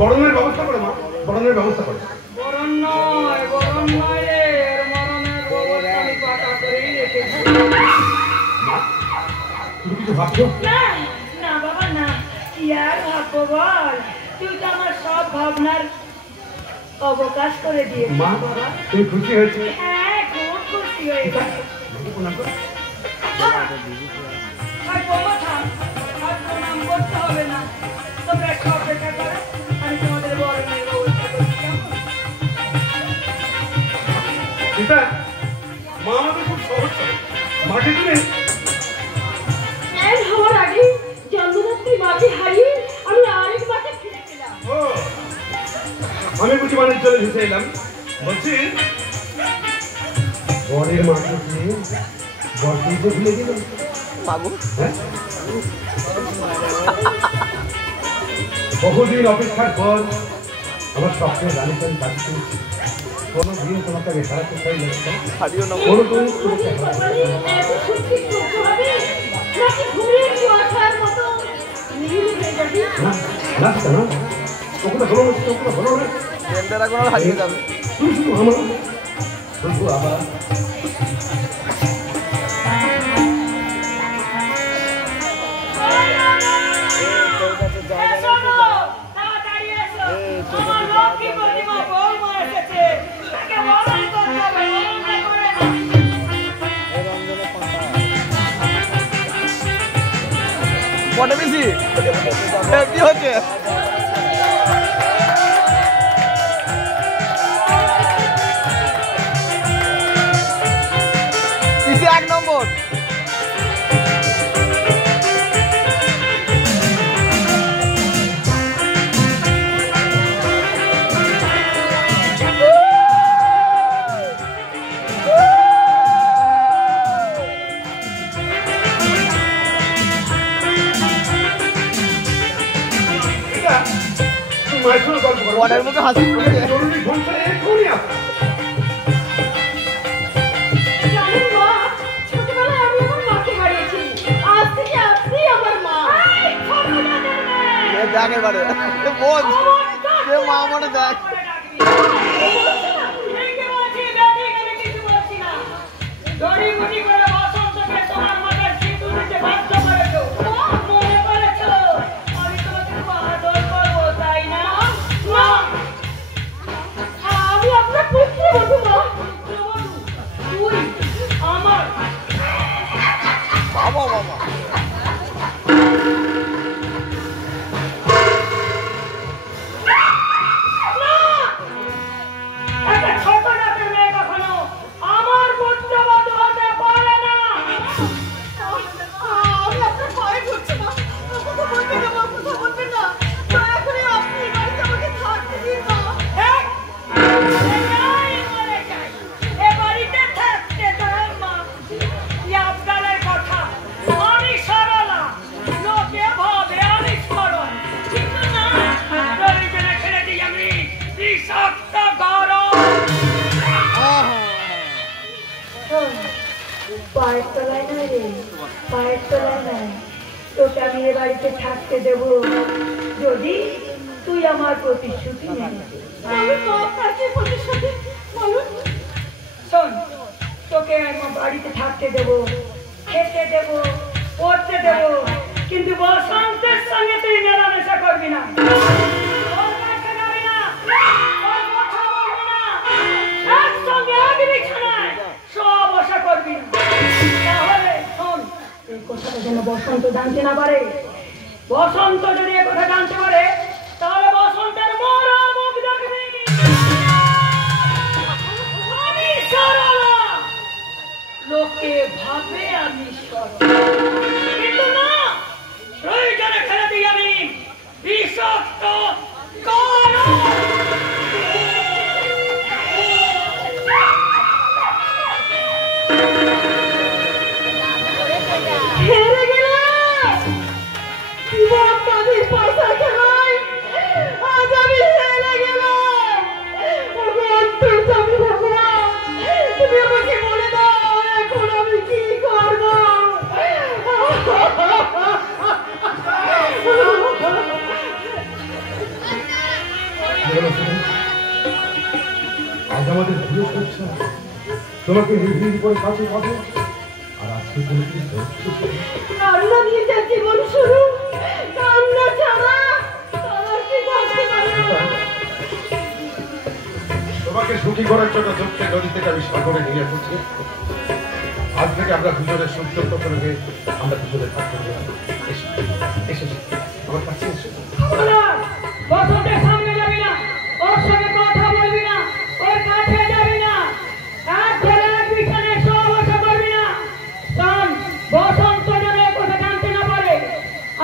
বরণের ব্যবস্থা করে মা, বরণের ব্যবস্থা করে। বরণ নয় রে, মরণের ব্যবস্থা আমি পাকা করেই রেখেছি। তুমি কিছু ভাবছো? না বাবা না, কি আর ভাববো বল, তুই তো আমার সব ভাবনার অবকাশ করে দিয়েছিস। মা তুমি খুশি হয়েছে? হ্যাঁ, খুব খুশি হয়েছে। আর প্রণাম করতে হবে না, তোমরা একটু অপেক্ষা করো, আমি তোমাদের বরণের ব্যবস্থা করছি। মা আমাকে খুব সহজ মাঠে দিলে হওয়ার আগে জন্মদাত্রী মাঝে হারিয়ে আমি আরেক মাঠে ফিরে গেলাম। আমি বুঝি মানের চলে ভেসে এলাম। বলছি বরের মাঠে গিয়ে বরকে ভুলে গেল বাবু। বহুদিন অপেক্ষার পর আমার স্বপ্নের রানীকে আমি দাবি করেছি, কোনো দিন তোমাকে আমি হারাতে চাই না। হারিয়ে যাবে আবার পটে বেশি কি হচ্ছে? এক নম্বর ওয়াটার মুখে হাসি দেখ এবারে বোঝ যে মা মনে দেখ বাবা বাবা No! তলায় নয় রে, পায়ের তলায় নয়। তোকে আমি এ বাড়িতে থাকতে দেব যদি তুই আমার প্রতিশ্রুতি নিস। শোন, তোকে আমার বাড়িতে থাকতে দেব, খেতে দেব, পড়তে দেব, কিন্তু বসন্তের সঙ্গে তুই মেলামেশা করবি না, ওর কাছে যাবি না, ওর কথা বলবি না, একসঙ্গে এক বিছানায় সব আশা করবি না। তাহলে শোন, এই কথাটা যেন বসন্ত জানতে না পারে। বসন্ত যদি এ কথা জানতে পারে তাহলে বসন্তের মরা মুখ দেখবি। আমি সরলা, লোকে ভাবে আমি সরলা, কিন্তু না, প্রয়োজনে ফেলে দিই আমি বিষাক্ত কারণ। হেরে গেলে বাবাদের পয়সা খেলাই, আজ আমি হেরে গেলাম। তুমি আমাকে বলে দাও, এখন আমি কি করব? আজ আমাদের ভুলে করছে, তোমাকে নির্ভীর করে কাছে পাবে, আর আজকে তুমি কি করছো? কান্না দিয়ে যা জীবন শুরু, কান্না ছাড়া আমার কি করতে পারে? তোমাকে সুখী করার জন্য দুঃখের নদী থেকে আমি সাগরে নিয়ে এসেছি। আজ থেকে আমরা দুজনের সূর্যন্ত করে আমরা দুজনের থাকতে এসেছি। আমার কাছে এসে বসন্তের সামনে যাবি না, ওর সঙ্গে কথা বলবি না, ওর কাছে যাবি না, এক ঘরে এক বিছানায় সব আশা করবি না। শোন, বসন্ত যেন এ কথা জানতে না পারে।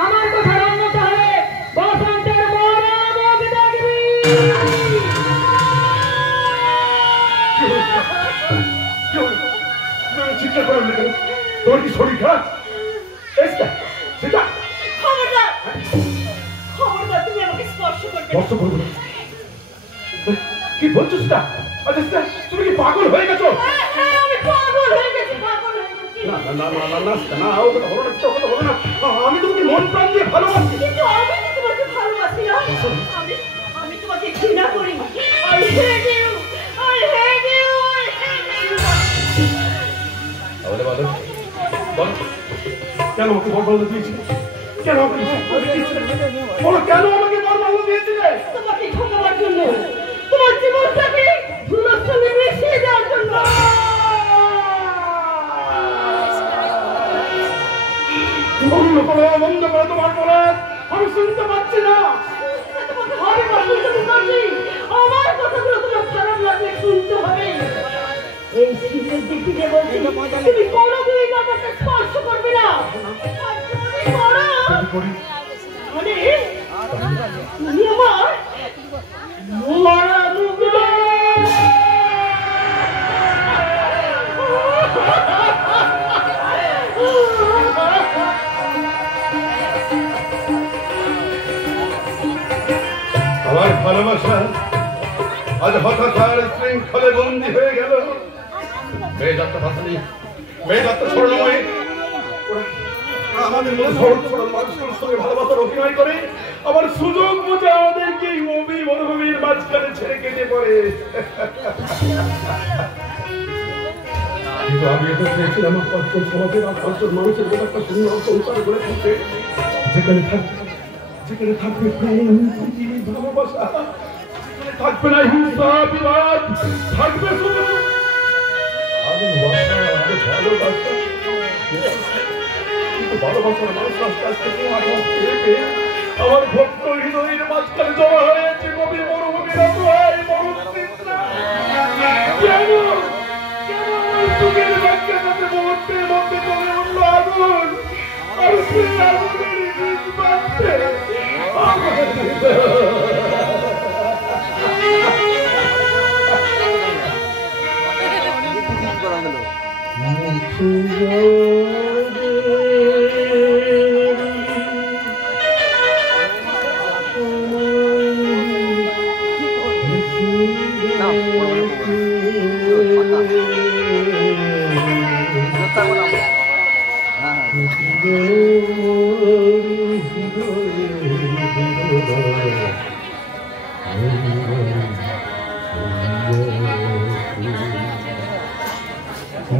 আমার কথা অন্যতা হলে বসন্তের মরা মুখ দেখবি। চিন্তা করেন না, তোমার কি শরীর খারাপ? সেটা খবরদার, খবরদার, তুমি আমাকে স্পর্শ করবে না। স্পর্শ করবো না? কি বলছো সেটা? আচ্ছা সেটা তুমি কি পাগল হয়ে গেছো? হ্যাঁ, আমি পাগল হয়ে গেছি, পাগল হয়ে গেছি। না না না না না না না, ও কথা হলো না, ও কথা হলো না। আমি তোমাকে মন প্রাণ দিয়ে ভালোবাসি। কিন্তু আমি তো তোমাকে ভালোবাসি না, আমি তোমাকে ঘৃণা করি। I hate you, I hate you, I hate you. তাহলে বলো, বলো কেন আমাকে বরবাদ দিয়েছিলে? কেন আমাকে বরবাদ দিয়েছিলে? বলো কেন আমাকে বরবাদ দিয়েছিলে? তোমাকে ঠকাবার জন্য, তোমার জীবনটাকে ধুলোর সঙ্গে মিশিয়ে দেওয়ার জন্য। বন্ধ করো, বন্ধ করো তোমার বলে, আমি শুনতে পাচ্ছি না। আমি পছন্দ করছি, আমার কথাগুলো তোমার খারাপ লাগলে শুনতে হবে। এই শীতের দিক থেকে বলছি, তুমি কোনোদিন আমাকে স্পর্শ করবে না। মানে তুমি আমার মরা মুখ আমার ভালোবাসা আজ হতাশার শৃঙ্খলে বন্দী হয়ে গেল। মেয়েদাত্ত ভাসানি, মেয়েদাত্ত স্বর্ণময়ী, আমাদের মধ্যে সরল সরল মানুষগুলোর সঙ্গে ভালোবাসার অভিনয় করে আবার সুযোগ বুঝে আমাদেরকে মরুভূমির মাঝখানে ছেড়ে কেটে পড়ে। কিন্তু আমি এটা চেয়েছিলাম আমার পাঁচজন সমাজের আর পাঁচজন মানুষের মধ্যে একটা সুন্দর সংসার গড়ে তুলতে, যেখানে থাকবে প্রেম, পৃথিবী, ভালোবাসা, যেখানে থাকবে না হিংসা বিবাদ, থাকবে শুধু ভালোবাসা। কিন্তু ভালোবাসার মানুষ আস্তে আস্তে আমার ভক্ত হৃদয়ের মাঝখানে জমা হয়েছে কবি মরুভূমির মরুচিত্রা। কেন যুগের বাক্যের মধ্যে মুহূর্তের মধ্যে জমে উঠল আগুন, আর সেই আগুনের বীজ বাঁধতে না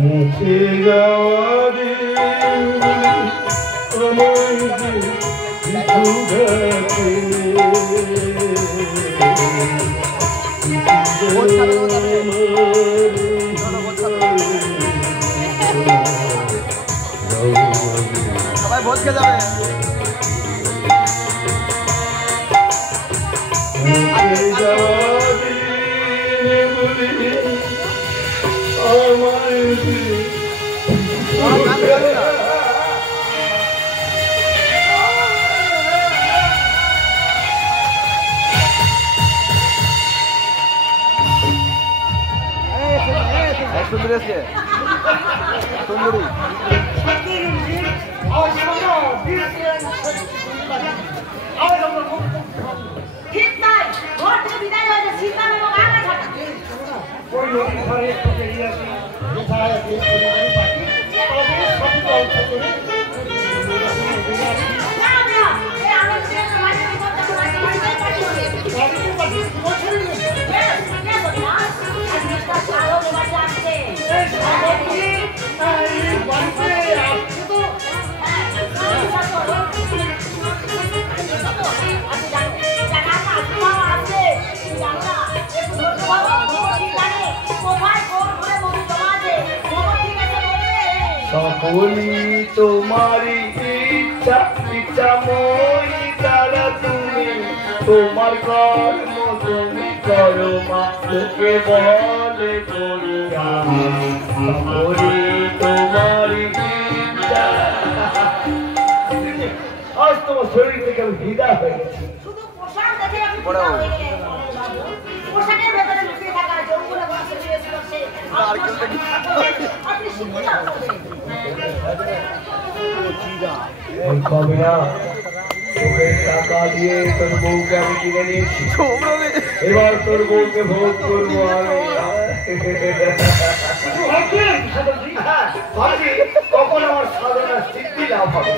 মুখে গাওয়ারে সবাই ভোট খেয়ে যাবে। সুন্দরী আছে, সুন্দরী। ঠিক তাই, ঘর থেকে বিদায় হয়ে যায় সীতা নামক আগাছা। ওই নদীর ধারে একটু বেরিয়ে আসি, কোথায় আছে তবে সব গল্প করে না না, এই আনন্দে মাঝে বিপদ তো মাঝে মাঝে পাঠিয়ে দেবে। আজ মিস্টার সাগর এবার যাচ্ছে। এই সাগরটি এই বাড়িতে আসছে তো। সকলি তোমারই ইচ্ছা ইচ্ছা মই তারা তুমি তোমার কর্ম তুমি করো মা লোকে বলে করিয়া সকলি তোমারই ইচ্ছা। আজ তোমার শরীর থেকে আমি বিদায় হয়ে গেছি। শুধু পোশাক দেখে আপনি বিদায় হয়ে গেলেন। পোশাকের ভেতরে লুকিয়ে থাকা যৌবনা বাসে বিরাজ করছে। আপনি শিক্ষিত হবেন। ওই কবে না চোখের টাকা দিয়ে তোর বউকে আমি কিনে নিয়েছি, এবার তোর বউকে ভোগ করবো আমি। ভাবছি কখন আমার সাধনা সিদ্ধি লাভ হবে।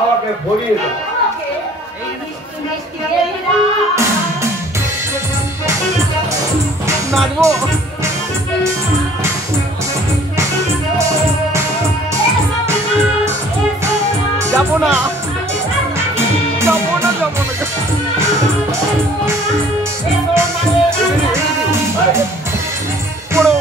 আমাকে ভরিয়ে দাও। নাচবো যাবো না, যাবো না, যাবো না। পড়ো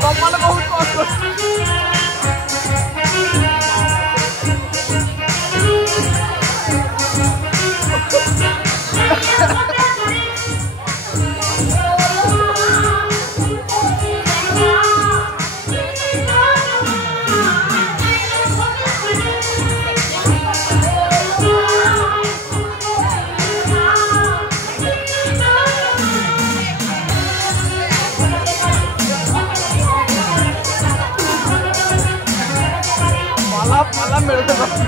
কপালে বহুত কষ্ট। পালা মেরেতে পারছি।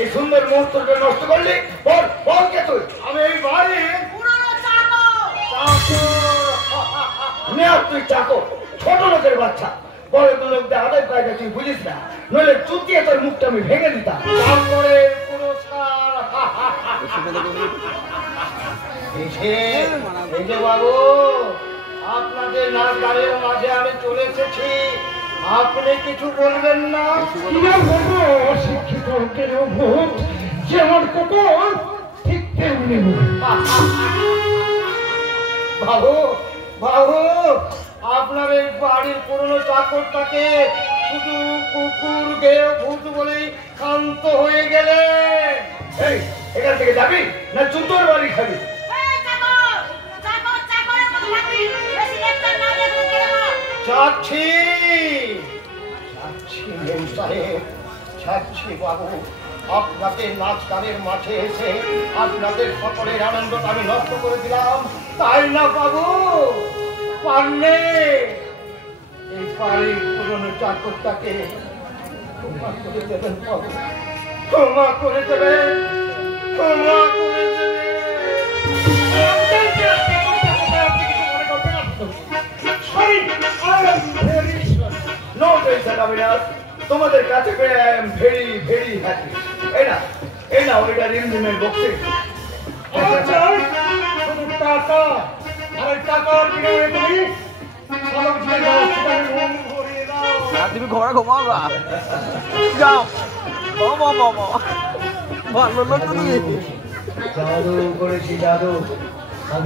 এই সুন্দর মুহূর্তকে নষ্ট করলি, বল বল কে তুই? আমি এই বাড়ির পুরনো চাকর। তুই চাকর, ছোট লোকের বাচ্চা, বড় লোকদের আদায় পায়গা তুই বুঝিস না, নইলে চুটিয়ে তোর মুখটা আমি ভেঙে দিতাম। চাকরের পুরস্কার। এই যে বাবু, আপনাদের নাচ গানের মাঝে আমি চলে এসেছি, আপনি কিছু বলবেন না? অশিক্ষিত ভোট যেমন কুকুর ঠিক তেমনি। বাবু বাবু আপনার এই বাড়ির পুরনো চাকরটাকে শুধু কুকুর গেয়ে ভূত বলেই ক্ষান্ত হয়ে গেলে। এই এখান থেকে যাবি না জুতোর বাড়ি খাবি? যাচ্ছি যাচ্ছি মেম সাহেব, যাচ্ছি বাবু। আপনাদের নাচ গানের মাঠে এসে আপনাদের সকলের আনন্দটা আমি নষ্ট করে দিলাম, তাই না বাবু? পারলে এই বাড়ির পুরনো চাকরটাকে ক্ষমা করে দেবেন বাবু, ক্ষমা করে দেবেন, ক্ষমা করে দেবেন। তোমাদের কাছে পেয়ে I am very very happy. এই না ওইটা রিমঝিমের বক্সে। শুধু টাকা আর টাকার বিনিময়ে তুমি ঘোড়া ঘুমাও গা, যাও ভালো লোক তুমি। জাদু করেছি জাদু,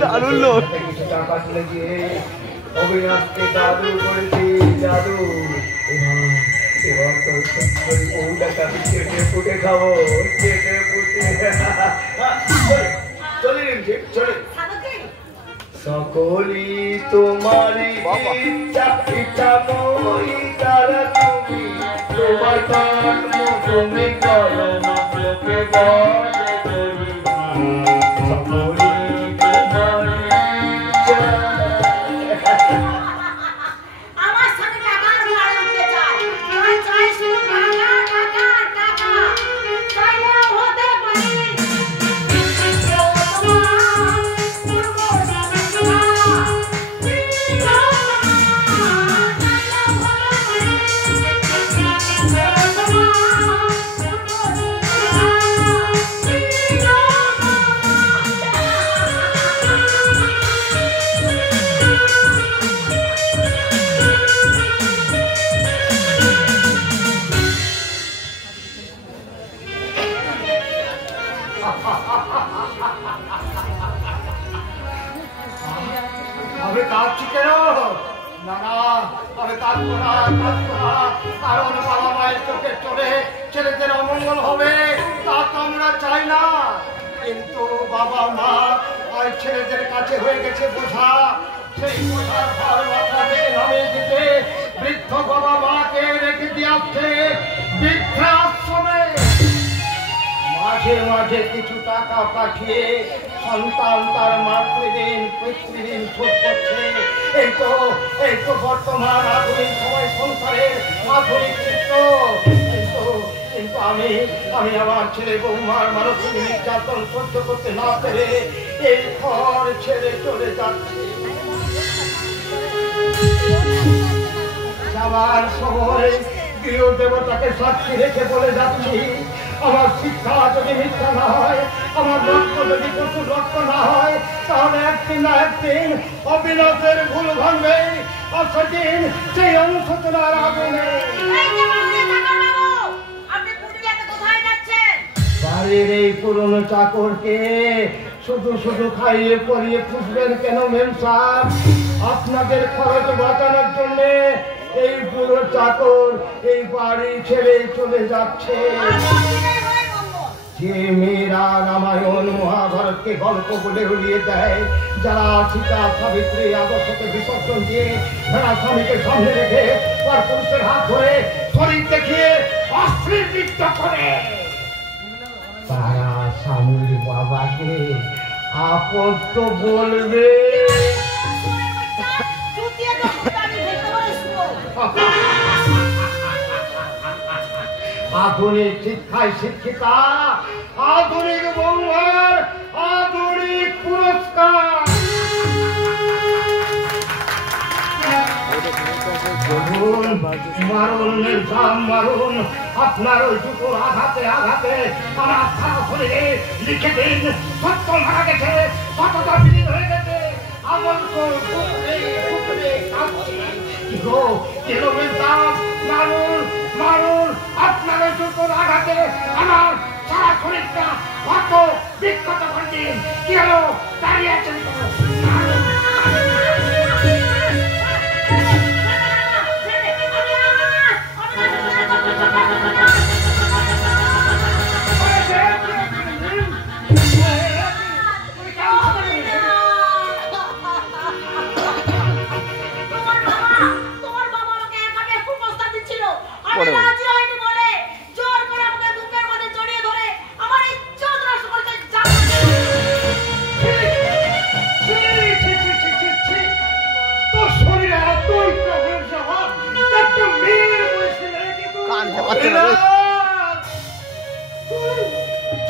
দারুণ লোক। কিছু টাকা তুলে দিয়ে অবিনাশকে জাদু করেছি জাদু। এবার তো বউটাকে আমি চেটে ফুটে খাবো, চেটে ফুটে। চলে চলে সকলি তোমারই ইচ্ছা ইচ্ছা মই তারা তুমি, তোমার কর্ম তুমি করো লোকে বলে করি, সকলি তোমারই ইচ্ছা। আমার সাথে টাকার লড়াই উঠতে চায়, আর চাই শুধু টাকা টাকা টাকা, চাইলেও হতে পারে। আমি কাঁদছি কেন? না না, আমি কাঁদবো না, কাঁদবো না। কারণ বাবা মায়ের চোখে চলে ছেলেদের অমঙ্গল হবে, তা তো আমরা চাই না। কিন্তু বাবা মা আর ছেলেদের কাছে হয়ে গেছে বোঝা, সেই বোঝার ভার মাথা থেকে নামিয়ে দিতে বৃদ্ধ বাবা মাকে রেখে দিয়ে আসছে বৃদ্ধাশ্রমে। মাঝে মাঝে কিছু টাকা পাঠিয়ে সন্তান তার মাতৃদিন পিতৃদিন শোধ করছে। এই তো বর্তমান আধুনিক সময় সংসারের আধুনিক চিত্র। কিন্তু আমি আমার ছেলে বৌমার মানসিক নির্যাতন সহ্য করতে না পেরে এই ঘর ছেড়ে চলে যাচ্ছি। যাবার সময় গৃহ দেবতাকে সাক্ষী রেখে বলে যাচ্ছি, আমার শিক্ষা যদি মিথ্যা না হয়, আমার রক্ত যদি প্রচুর রক্ত না হয়, তাহলে একদিন না একদিন অবিনাশের ভুল ভাঙবে। আর সেদিন সেই অনুশোচনার আগুনে বাড়ির এই পুরনো চাকরকে শুধু শুধু খাইয়ে পরিয়ে পুষবেন কেন মেম সাহেব? আপনাদের খরচ বাঁচানোর জন্য এই পুরো চাকর এই বাড়ি ছেড়ে চলে যাচ্ছে। যে মেয়েরা রামায়ণ মহাভারতকে গল্প বলে উড়িয়ে দেয়, যারা সীতা সাবিত্রী আদর্শকে বিসর্জন দিয়ে যারা স্বামীকে সামনে রেখে তার পুরুষের হাত ধরে শরীর দেখিয়ে অশ্লীল নৃত্য করে, তারা স্বামীর বাবাকে আপদ তো বলবে। আধুনিক শিক্ষায় শিক্ষিতা, আধুনিক বৌমার আধুনিক পুরস্কার। মারুন নির্ধাম মারুন, আপনার ওই জুতোর আঘাতে আঘাতে আমার সারা শরীরে লিখে দিন সত্য মারা গেছে, সততা বিলীন হয়ে গেছে। আমার তো মারুন মারুন, আপনার ওই জুতোর আঘাতে আমার সারা শরীরটা কত বিক্ষত করে দিন। কি হলো, দাঁড়িয়ে আছেন?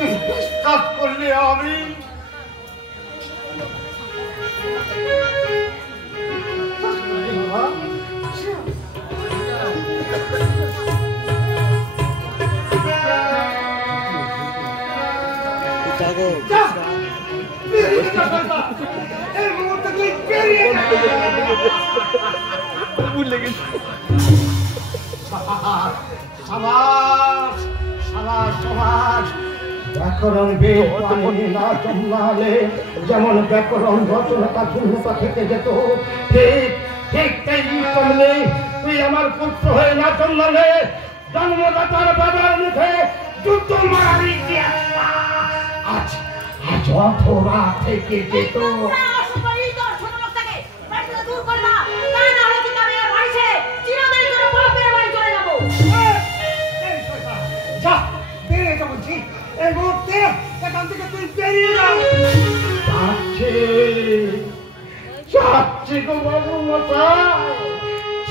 তুই বিশ্বাস করলে আমি ভুলে গেছি। সমাজ সমাজ সমাজ ব্যাকরণ বেদ পানি না জন্মালে যেমন ব্যাকরণ রচনাটা শূন্যতা থেকে যেত, ঠিক ঠিক তেমনি কমলে তুই আমার পুত্র হয়ে না জন্মালে জন্মদাতার বাবার মুখে যুদ্ধ মারার ইতিহাসটা আজ আজ অথরা থেকে যেত।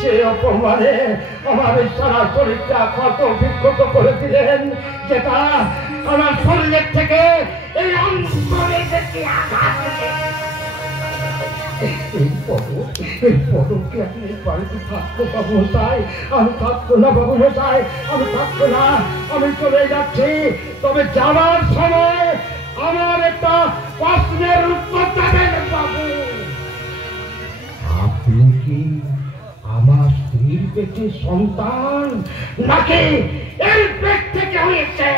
সে অপমানে আমার সারা শরীরটা ক্ষত বিক্ষত করে দিলেন, যেটা আমার শরীরের থেকে এই অন্তরে এই পদকে আপনি বাড়িতে থাকবো বাবু মশাই, আমি থাকবো না বাবু মশাই, আমি থাকবো না, আমি চলে যাচ্ছি। তবে যাওয়ার সময় আমার একটা প্রশ্নের উত্তর দেবেন বাবু। আপনি কি আমার স্ত্রীর পেটে সন্তান নাকি এর পেট থেকে হয়েছে?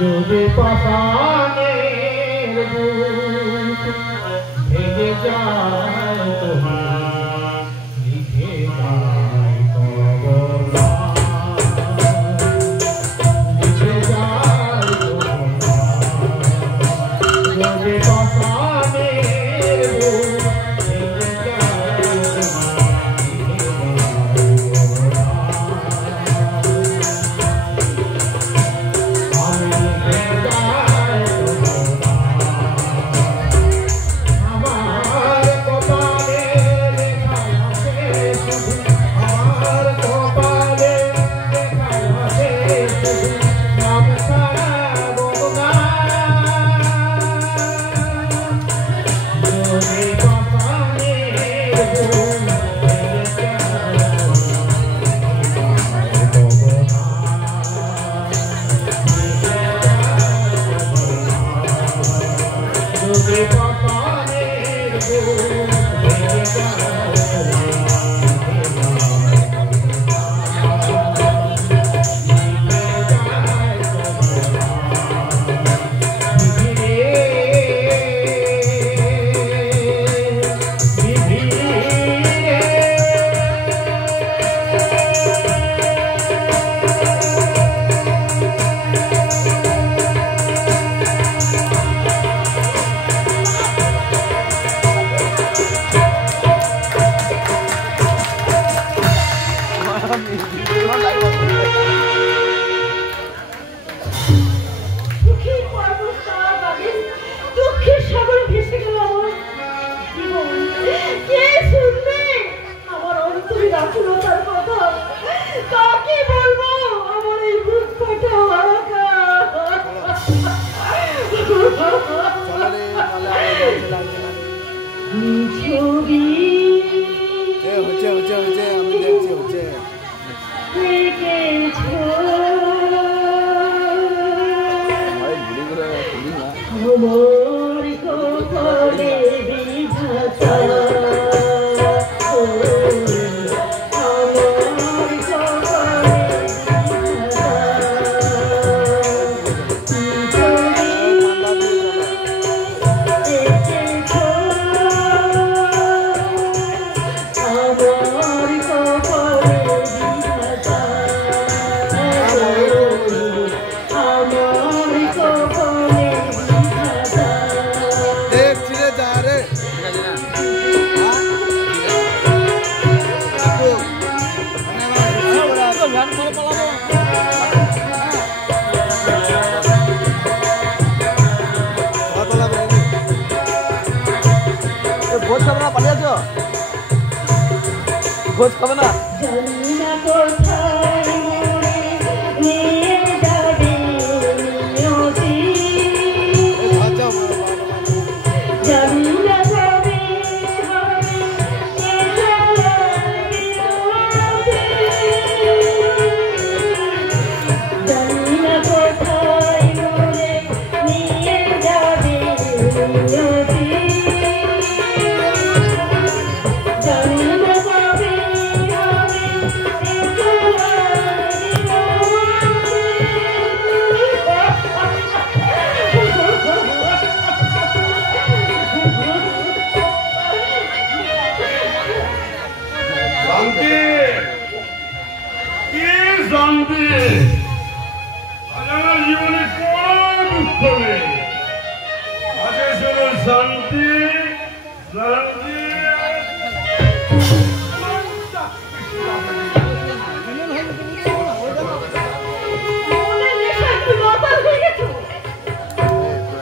যদি পাতানের বুক ভেঙে যায় তোমার লিখে যায় কবলা, লিখে যায় তোমার যদি পাতানের বুক ভেঙে যায় তোমার লিখে যায় কবলা। আমার কপালে খোঁজ খাবে না জানি না কোথায় মোরে নিয়ে যাবে নিয়তি জানি না কবে হবে এ জানি না কোথায় মোরে নিয়ে যাবে নিয়তি জানি না কবে হবে শান্তি কি শান্তি আমার জীবনে কোনো দুঃখ নেই আজ শুধু শান্তি শান্তি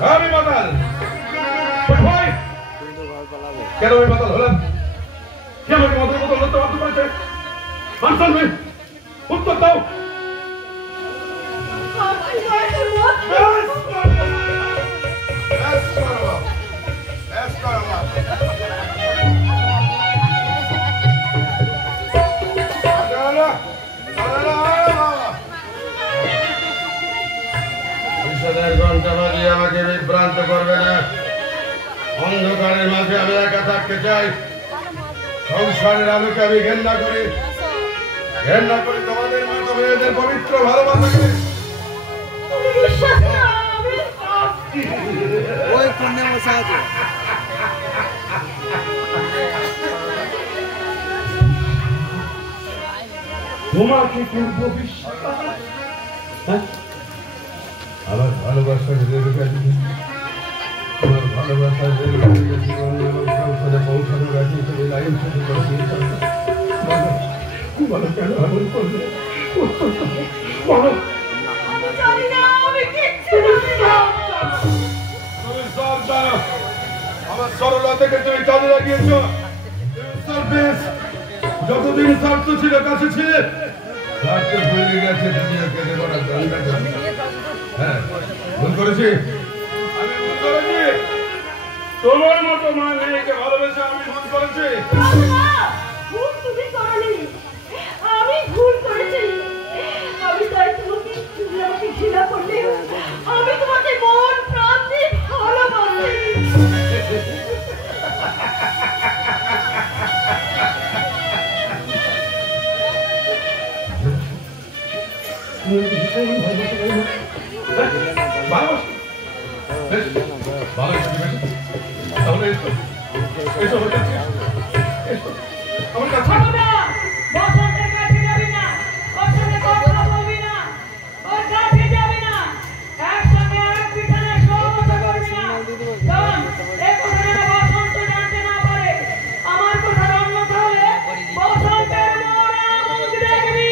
আমি মাতাল কেন আমি মাতাল হলাম কে আমাকে মাতাল মতো হতে বাধ্য করেছে আনসার নেই উত্তর দাও ঘন্টা বাজিয়ে আমাকে বিভ্রান্ত করবে না অন্ধকারের মাঝে আমি একা থাকতে চাই সংসারের আলোকে আমি ঘেন্না করি তোমাদের মতো মেয়েদের পবিত্র ভালোবাসাকে ওই কোণে বসে আছে তোমাকে করব বিশ্বাস আমার ভালোবাসা রেলে গেছে আমার ভালোবাসা রেলে গেছে আমার সংসারে পৌঁছানো গেছে তুমি লাইন শুরু করে দিয়েছো বলো কেন এমন করবে বলো জানি না আমি কিচ্ছু জানি না তুমি সব জানো আমার সরলতাকে তুমি কাজে লাগিয়েছ যতদিন স্বার্থ ছিল কাছে ছিল স্বার্থ ভুলে গেছে দুনিয়া কেটে বড় গঙ্গা হ্যাঁ ভুল করেছি আমি ভুল করেছি তোমার মতো মা মেয়েকে ভালোবেসে আমি ভুল করেছি ভুল তুমি করনি আমি ভুল করেছি আমি তাই তোমাকে তুমি আমাকে ঘৃণা করলে আমি তোমাকে মন প্রাণ দিয়ে ভালোবাসি বসন্তের কাছে যাবি না ওর সাথে কথা বলবি না ওর কাছে যাবি না একসঙ্গে এক পিছনে সহমত করবি না কারণ এ কথাটা বসন্ত জানতে না পারে আমার কথার অন্যথা হলে বসন্তের মোড়ে মুখ দেখবি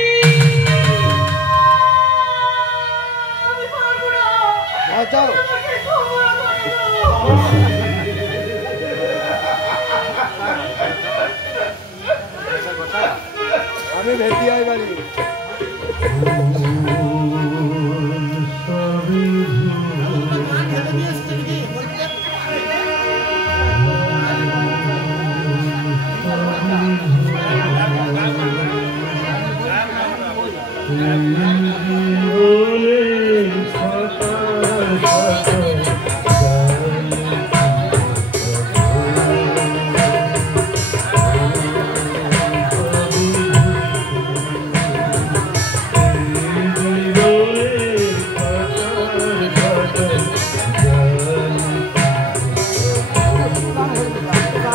আমি পারবো না যাও আমাকে ক্ষমা করে দাও। আমি ভেটি আই বাড়ি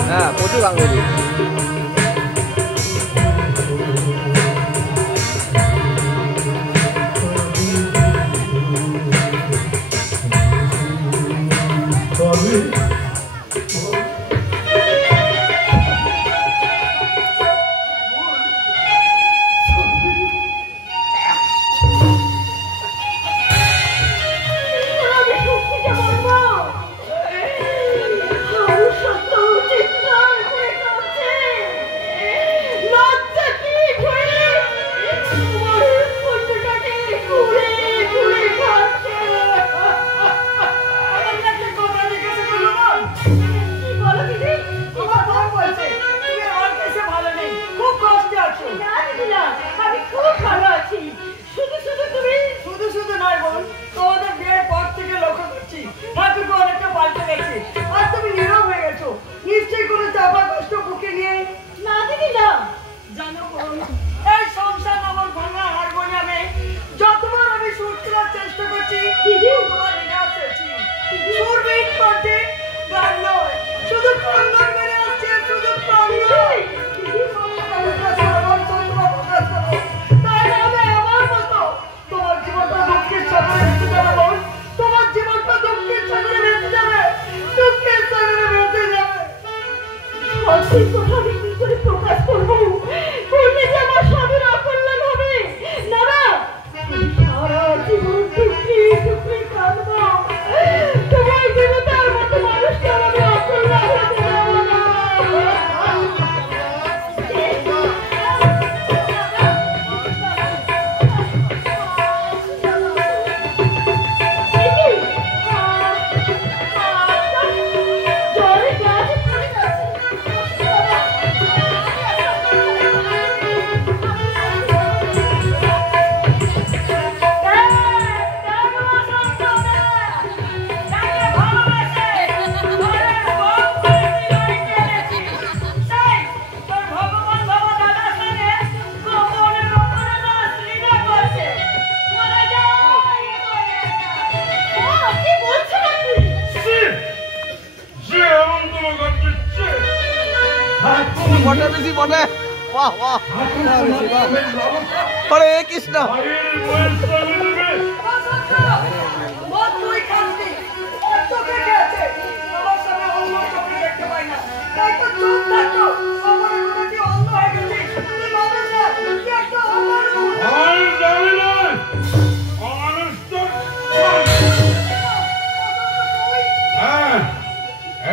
হ্যাঁ প্রচুর গাঙ্গুলি বাহ বাহ লালসা, হরে কৃষ্ণ ভাইয়ের বয়স কমে দেবে। মদ তুই খাসনি, ওর চোখে খেয়েছে। আমার সামনে অন্য চোখে দেখতে পাই না। তাই তো চুপ থাকতো। আমার এগুলো কি অন্ধ হয়ে গেছিস? তুই মানুষ না, তুই একটা অন্ধের মতো। আর জানি না, মানুষ তো হ্যাঁ,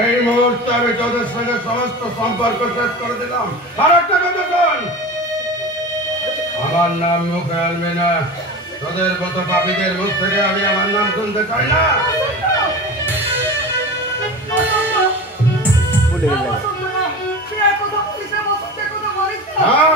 এই মুহূর্তে আমি তোদের সঙ্গে সমস্ত সম্পর্ক শেষ করে দিলাম। আর একটা কথা শোন, আমার নাম মুখে আনবি না। তোদের মতো পাপীদের মুখ থেকে আমি আমার নাম শুনতে চাই না। ভুলে গেলাম হ্যাঁ,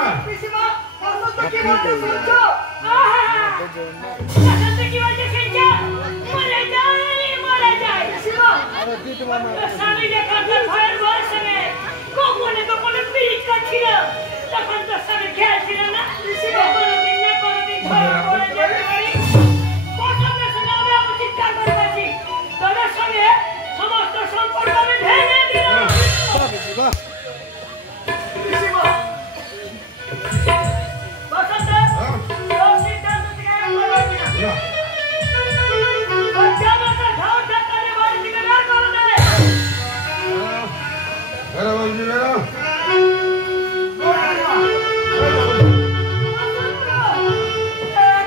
সমস্ত সম্পর্ক আমি ভেঙে দিলাম। বসন্ত, তোর সিদ্ধান্ত থেকে আমি বলবি না। না, ওই জামাটা ঘাও ধাক্কা দিয়ে বাড়ি থেকে বের করে দে। বেরো বলছি, বেরো।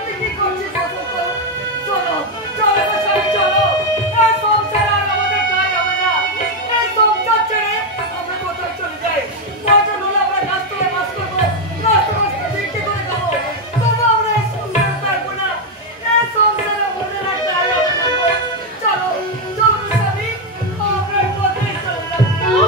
তুই কি করছিস বসন্ত? চলো, চলো গো সবাই চলো। এই সংসার আর আমাদের গায়ে হবে না। এই সংসার ছেড়ে আমরা কোথায় চলে যাই? প্রয়োজন হলে আমরা রাস্তায় বাস করবো, রাস্তা বিক্রি করে দেবো। তবু আমরা এই সংসারে থাকবো না। এই সংসারে আমাদের আর গায়ে হবে না গো। চলো, চলো স্বামী, আমরা কোথায় চলে যাবো?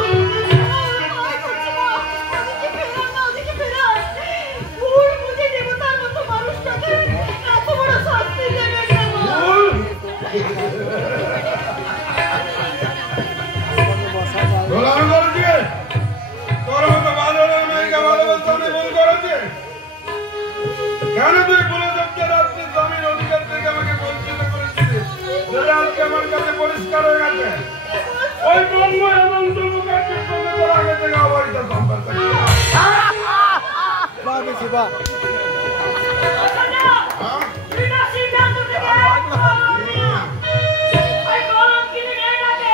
গোলামি করেছে, তোর মতো বাদরের মেয়েকে ভালোবাসতে আমি ভুল করেছে। কেন তুই ভুলে যাচ্ছে রাত্রি স্বামীর অধিকার থেকে আমাকে বঞ্চিত করেছিস? যেটা আজকে আমার কাছে পরিষ্কার হয়ে গেছে। ওই ব্রহ্ম এবং দুর্গাকে সঙ্গে তোর আগে থেকে অবৈধ সম্পর্ক ছিল। বাহ বেশি বাহ হ্যাঁ? বিনা সিদ্ধান্ত থেকে এই গরম কিনে নিয়ে যাবে,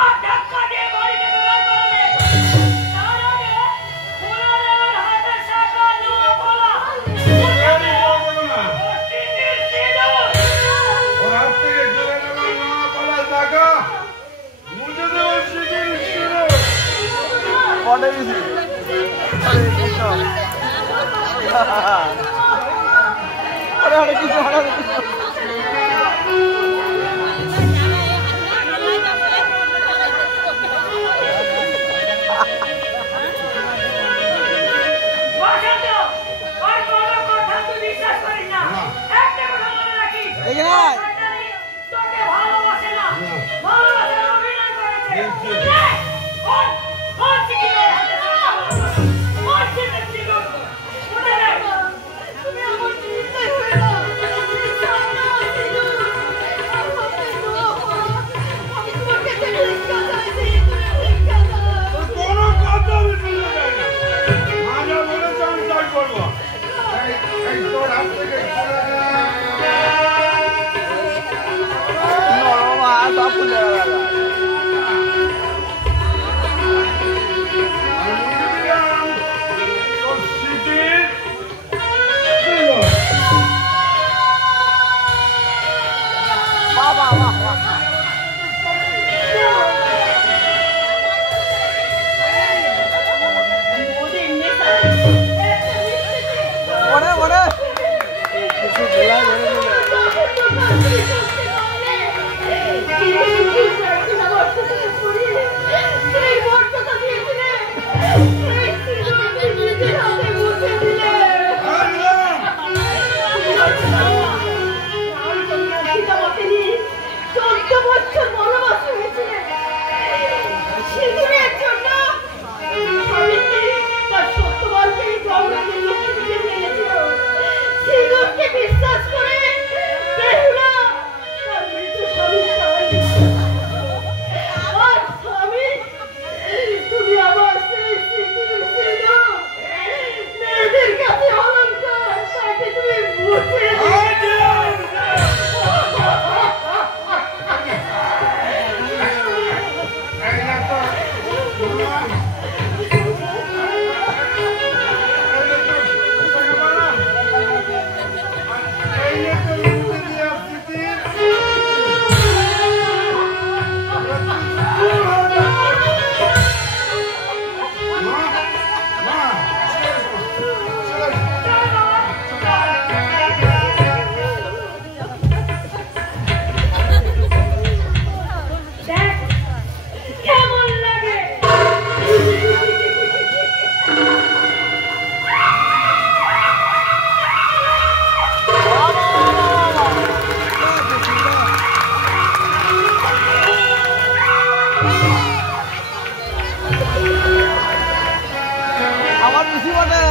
আর ধাক্কা দিয়ে বাড়ি থেকে বের করে দে। তার আগে ফুলের হাতে শাখা নোয়া পলা, দেরি করবো না। ওর তিতির সিঁদুর। ওর হাত থেকে তুলে নেবো নোয়া পালা টাকা, মুছে দেবো শিবির শুরু। কটে বেশি হরে কৃষ্ণ হরে হরে কৃষ্ণ হরে হরে কৃষ্ণ বসন্ত, আর কোনো কথা তুই বিশ্বাস করিস না। একটা কথা মনে রাখিস, এখানে আয়। ওই শয়তানি তোকে ভালোবাসে না, না। ভালোবাসার অভিনয় করেছে। দেখছি। এই, ওর সিঁদুরের হাতে শাখা পলা, ওর সিঁদুর সিঁদুর। উঠে নে। তুমি আমার চিন্তাই হয়ে না। তোর কোনো কথা আমি শুনতে চাই না। মা যা বলেছে আমি তাই করবো। এই তোর হাত থেকে তুলে নে। নরমা সব ভুলে গেল বাহ বাহ বাহ বাহ ওরে ওরে কিছু ভুলা গেল বটে।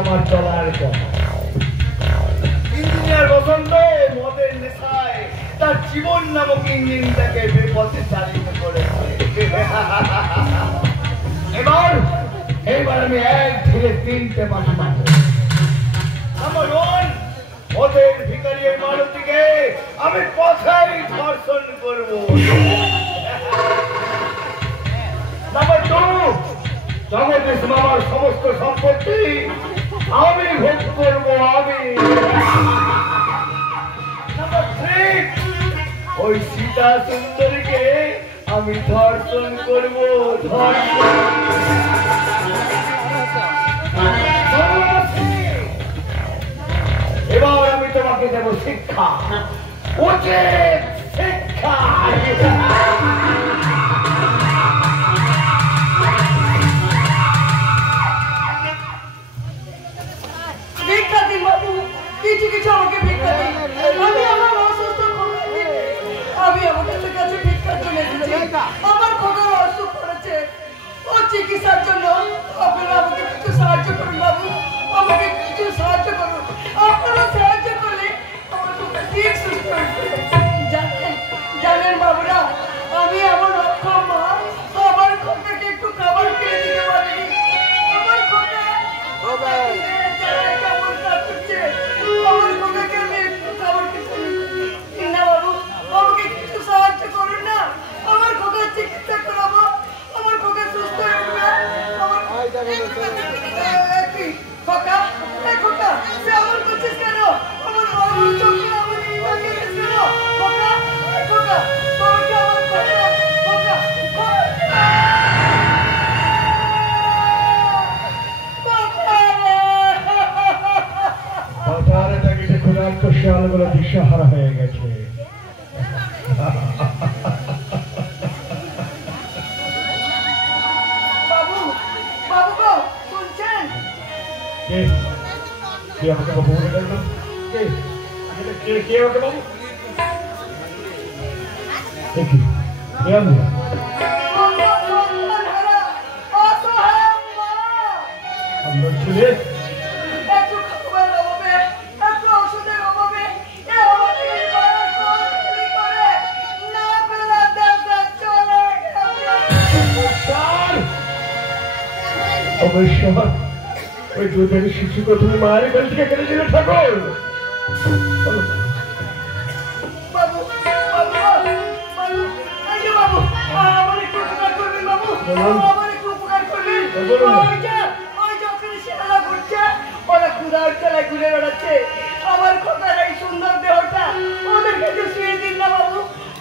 আমার চলার ইঞ্জিনিয়ার বসন্ত মদের নেশায় তার জীবন নামক ইঞ্জিনটাকে বেপথে চালিত করেছে। এবার আমি এক ধীরে 3টে বাসা মারব। আমার মদের ভিখারি এই মালতীকে আমি পথেই ধর্ষণ করবো। নাম্বার 2, জগদীশ মামার সমস্ত সম্পত্তি আমি ভোগ করবো। আমি নাম্বার 3, ওই সীতা সুন্দরীকে আমি ধর্ষণ করবো। এবার আমি তোমাকে দেব শিক্ষা, উচিত শিক্ষা। ভিক্ষা দিন বাবু, কিছু কিছু আমাকে ভিক্ষা দিন। আমি আমার অসুস্থ আমি আমাদের কাছে ভিক্ষার জন্য এসেছি। আমার খোকার অসুখ করেছে, ও চিকিৎসার জন্য আপনারা আমাকে কিছু সাহায্য করুন বাবু, আমাকে কিছু সাহায্য করুন। আপনারা সাহায্য করলে আমার খোকা ঠিক সুস্থ হয়েছে। জানেন বাবুরা, আমি আমার অক্ষম মা আমার খোকাকে একটু খাবার কিনে দিতে পারিনি। আমার খোকা আমার খোকাকে আমি একটু খাবার কিনে না বাবু, আমাকে কিছু সাহায্য করুন না। আমার খোকার চিকিৎসা করাবো, আমার খোকা সুস্থ হয়ে উঠবে। আমার খোকা খোকা সে আমার করছিস কেন? আমার চোখে আমার ইমাকে কেন? খোকা খোকা তোমাকে আমার খোকা বাজারে দেখেছে ক্ষুধার্ত শিয়ালগুলো দিশাহারা হয়ে গেছে। বাবু বাবু গো শুনছেন? কে আমাকে বাবু বলে গেল? কে আমাকে বাবু? কে আমি? আমার ছেলে একটু খাবার অভাবে, একটু ওষুধের অভাবে না বেলা দেখা চলে অবশ্যই ওই দুধের শিশুকে তুমি মায়ের কাছ থেকে কেটে দিলে ঠাকুর। বাবু বাবু বাবু বাবু আমার একটু উপকার করবেন বাবু, আমার একটু উপকার করবেন। ওই যে ওখানে শিয়ালা ঘুরছে, ওরা ক্ষুধার চালায় ঘুরে বেড়াচ্ছে। আমার খোকার এই সুন্দর দেহটা ওদের কাছে শুয়ে দিন না বাবু,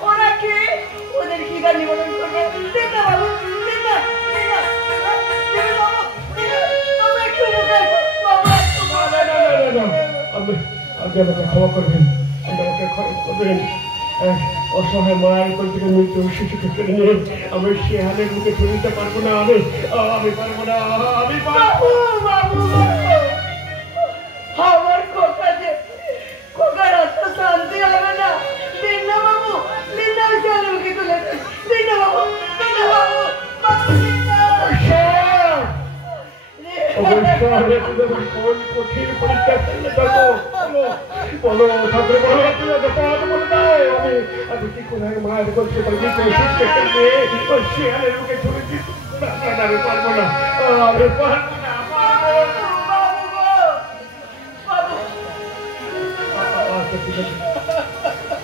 ওরা কে ওদের খিদা নিবারণ করবে। দিন না বাবু, দিন না বাবু, একটু উপকার বাবু। আপনি আমাকে ক্ষমা করবেন, আমাকে ক্ষমা করবেন। অসহায় মায়ের কোল থেকে মৃত শিশুকে ফেলে নিয়ে আমি সে হালের মুখে ফেলে দিতে পারবো না। আমি পারবো না, আমি বাবু বাবু আমার খোকা যে খোকার অত আমারে তুমি কোন কঠিন পরীক্ষা ফেললে যাবো বলো বলো ঠাকুর বলো তুমি কথা বলে দাও আমি কি কোনো মায়ের করতে পারি ওই শিয়ালের মুখে ছুড়ে দিচ্ছি না আমি পারবো না আমি পারবো না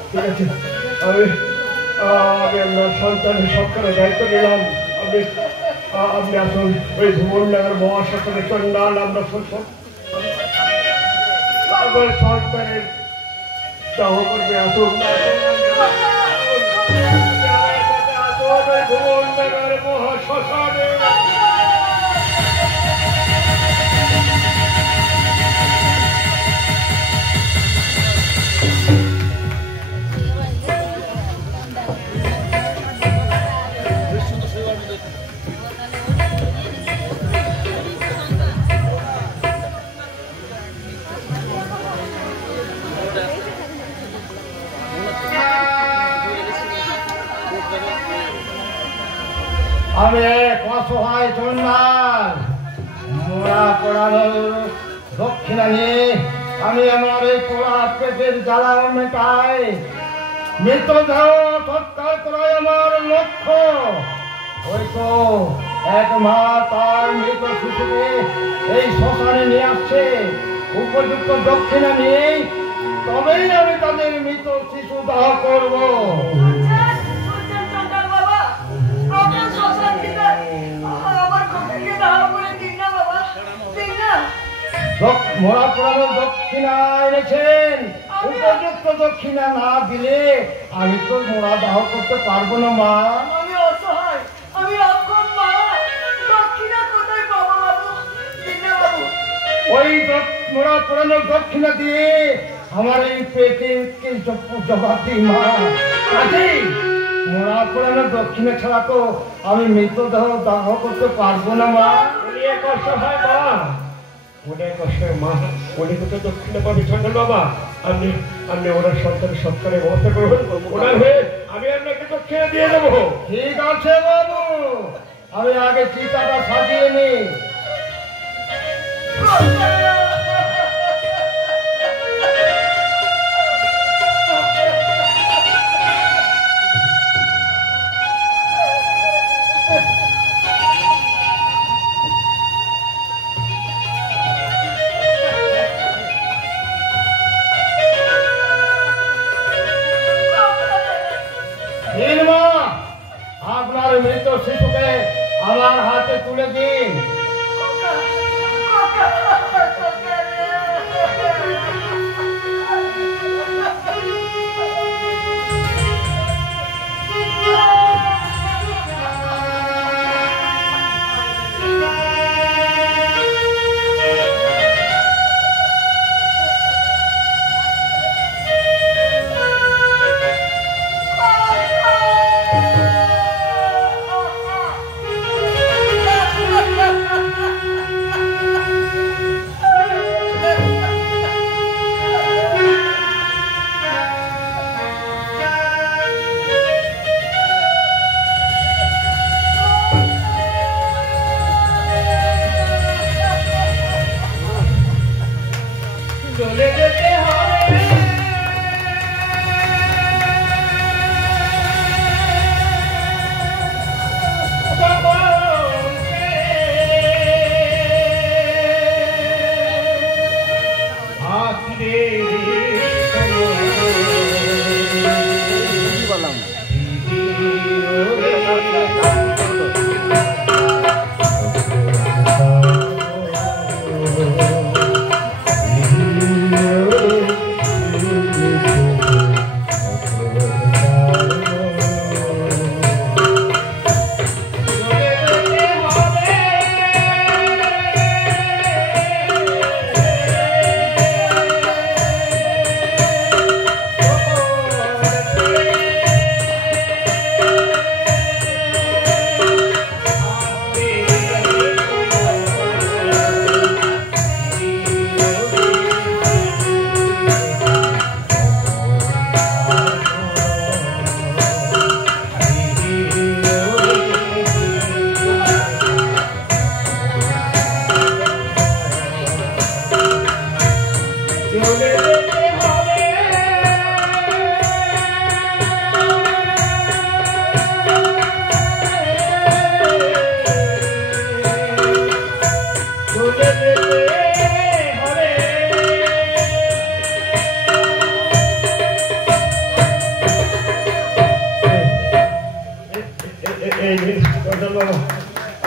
ঠিক আছে আমি আপনার সন্তানের সরকারের দায়িত্ব নিলাম আপনি আসুন ওই ভুবননগর মহাশাসনে চন্ডাল আমরা আমার সরকারের দাহ করবে আসুন ভুবননগর মহাশাসনে আমি এক অসহায় জন্মার মোড়া পোড়ানোর দক্ষিণা নিয়ে আমি আমার এই পোড়া পেটের জ্বালা মেটাই মৃতদেহ সৎকার করাই আমার লক্ষ্য হয়তো এক মা তার মৃত শিশুকে এই শ্মশানে নিয়ে আসছে উপযুক্ত দক্ষিণা নিয়েই তবেই আমি তাদের মৃত শিশু দাহ করবো। মরা পোড়ানোর দক্ষিণা এনেছেন উপযুক্ত দক্ষিণা না দিলে আমি তো মোড়া দাহ করতে পারবো না মা। আমি অসহায় আমি অক্ষম মা দক্ষিণা কোথায় পাবো বাবু বাবু ওই মোড়া পোড়ানোর দক্ষিণা দিয়ে আমার এই পেটের জবাব দিই মা। কাজেই মোড়া পোড়ানোর দক্ষিণা ছাড়া তো আমি মৃতদেহ দাহ করতে পারবো না মা। কষ্ট হয় মা অনেক কষ্ট মা উনি কোথায় দক্ষিণে পাবে চন্ডাল বাবা আপনি আপনি ওনার সন্তানের সৎকারের ব্যবস্থা করবেন ওনার হয়ে আমি আপনাকে দক্ষিণে দিয়ে দেবো। ঠিক আছে বাবু আমি আগে চিতাটা সাজিয়ে নিই। আপনার মৃত শিশুকে আমার হাতে তুলে দিন।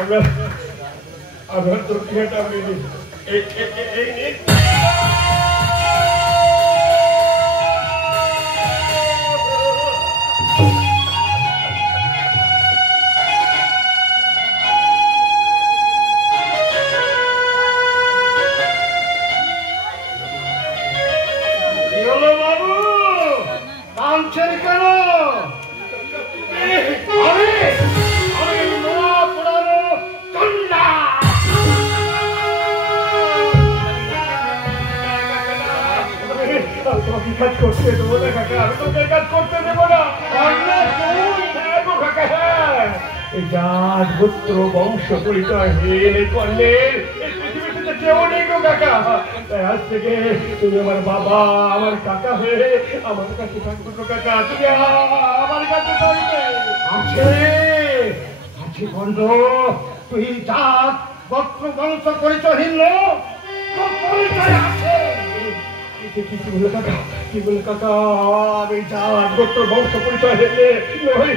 আমরা দক্ষিণাটা আমি এই বাবু কাঁদছেন কেন? আমি নোয়া পোড়ানো চন্ডা। তোমাকে কাজ করতে দেবো না কাকা, আমি তোকে কাজ করতে দেবো না। এই জাত গোত্র বংশ পরিচয় করলেন এই পৃথিবীতে কেউ নেই গো কাকা। তাই আজ থেকে তুমি আমার বাবা, আমার কাকা হয়ে আমার কাছে থাকবে গো কাকা। তুমি আমার কাছে থাকবে। আছে আছে বন্ধ, তুই জাত গোত্র বংশ পরিচয়হীন লোক, তোর পরিচয় আছে। কি বলে কাকা, কি বলে কাকা? আমি জাত গোত্র বংশ পরিচয় হেলে নই,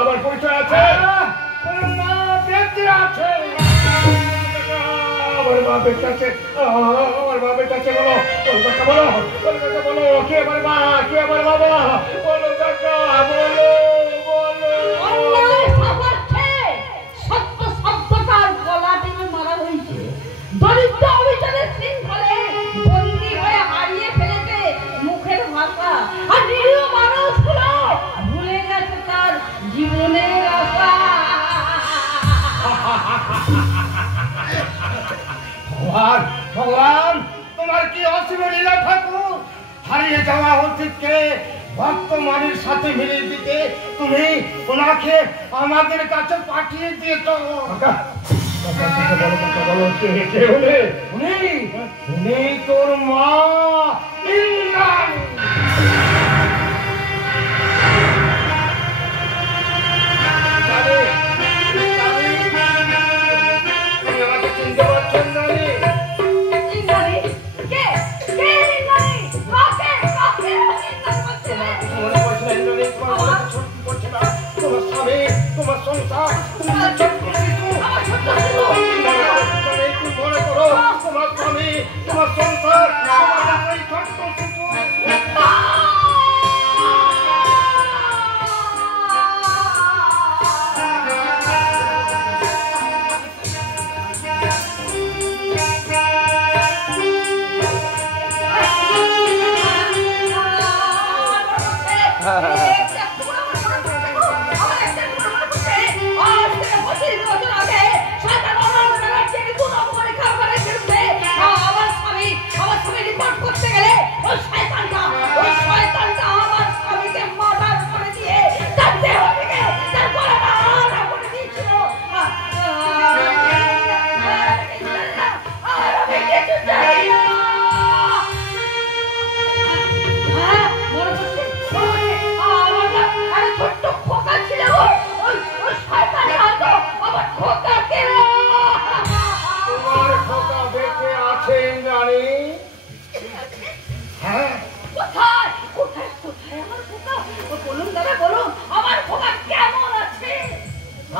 আমার পরিচয় আছে। মা বেঁচে আছে, আমার মা বেঁচে আছে, আমার মা বেঁচে আছে। বলো বলো কাকা, বলো বলো কাকা, বলো কে আমার মা, কে আমার বাবা? বলো কাকা, বলো বলো। অন্যায় সাফাচ্ছে, সত্য শব্দটার গলা টেনে মারা হয়েছে। দরিদ্র অভিযানের শৃঙ্খলে বন্দী হয়ে হারিয়ে ফেলেছে মুখের ভাষা, আর নিরীহ মানুষগুলো ভুলে গেছে তার জীবনের আশা। ভগবান ভগবান তোমার কি অসীম লীলা ঠাকুর। হারিয়ে যাওয়া অতীতকে বর্তমানের সাথে মিলিয়ে দিতে তুমি ওনাকে আমাদের কাছে পাঠিয়ে দিয়েছ। কাকা বলো কাকা, বলো কে হলে? উনি উনি তোর মা ইন্দ্রাণী। তুমি আমাকে চিনতে পারছেন না? ইন্দ্রাণী? কে? কে ইন্দ্রাণী? কাকে? কাকে ইন্দ্রাণী বলছে? মনে করছে না ইন্দ্রাণী তোমার ছোট করছে না, তোমার স্বামী, তোমার সংসার, তোমার ছোট্ট শিশু। আমার ছোট্ট শিশু। ইন্দ্রাণী, তুমি মনে করো তোমার স্বামী, তোমার সংসার, তোমার এই ছোট্ট শিশু।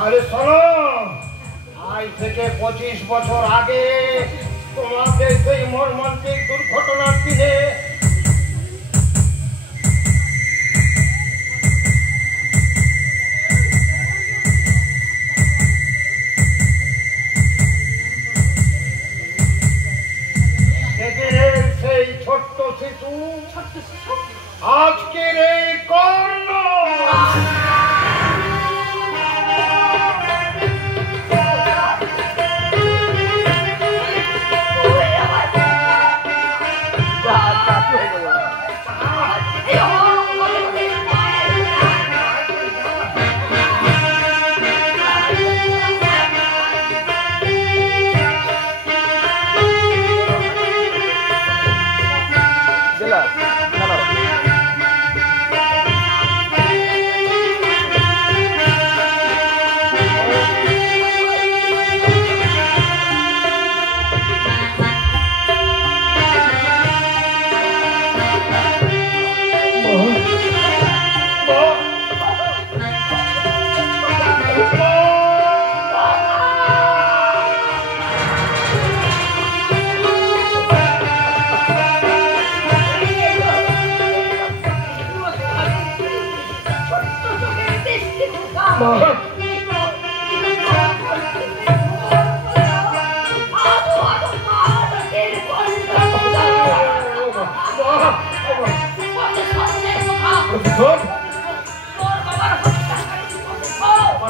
আরে শোনো, আজ থেকে 25 বছর আগে তোমাকে সেই মর্মান্তিক দুর্ঘটনার দিনে সেই ছোট্ট শিশু আজকের এই কর্ণ।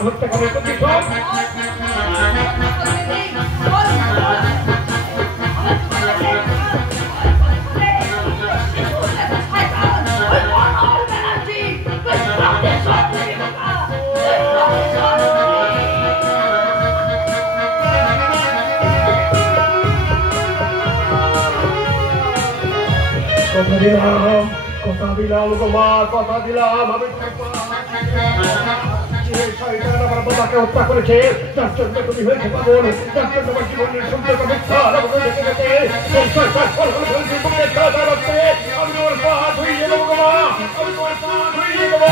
হত্যা করে কথা দিলাম গো মা, কথা দিলাম আমি আমার বাবাকে হত্যা করেছে, তার জন্য তুমি হয়েছে পাগল, তার জন্য আমার জীবনের সম্পর্ক মিথ্যা আমি তোমার পা ধুইয়ে দেবো গো মা, আমি তোমার পা ধুইয়ে দেবো।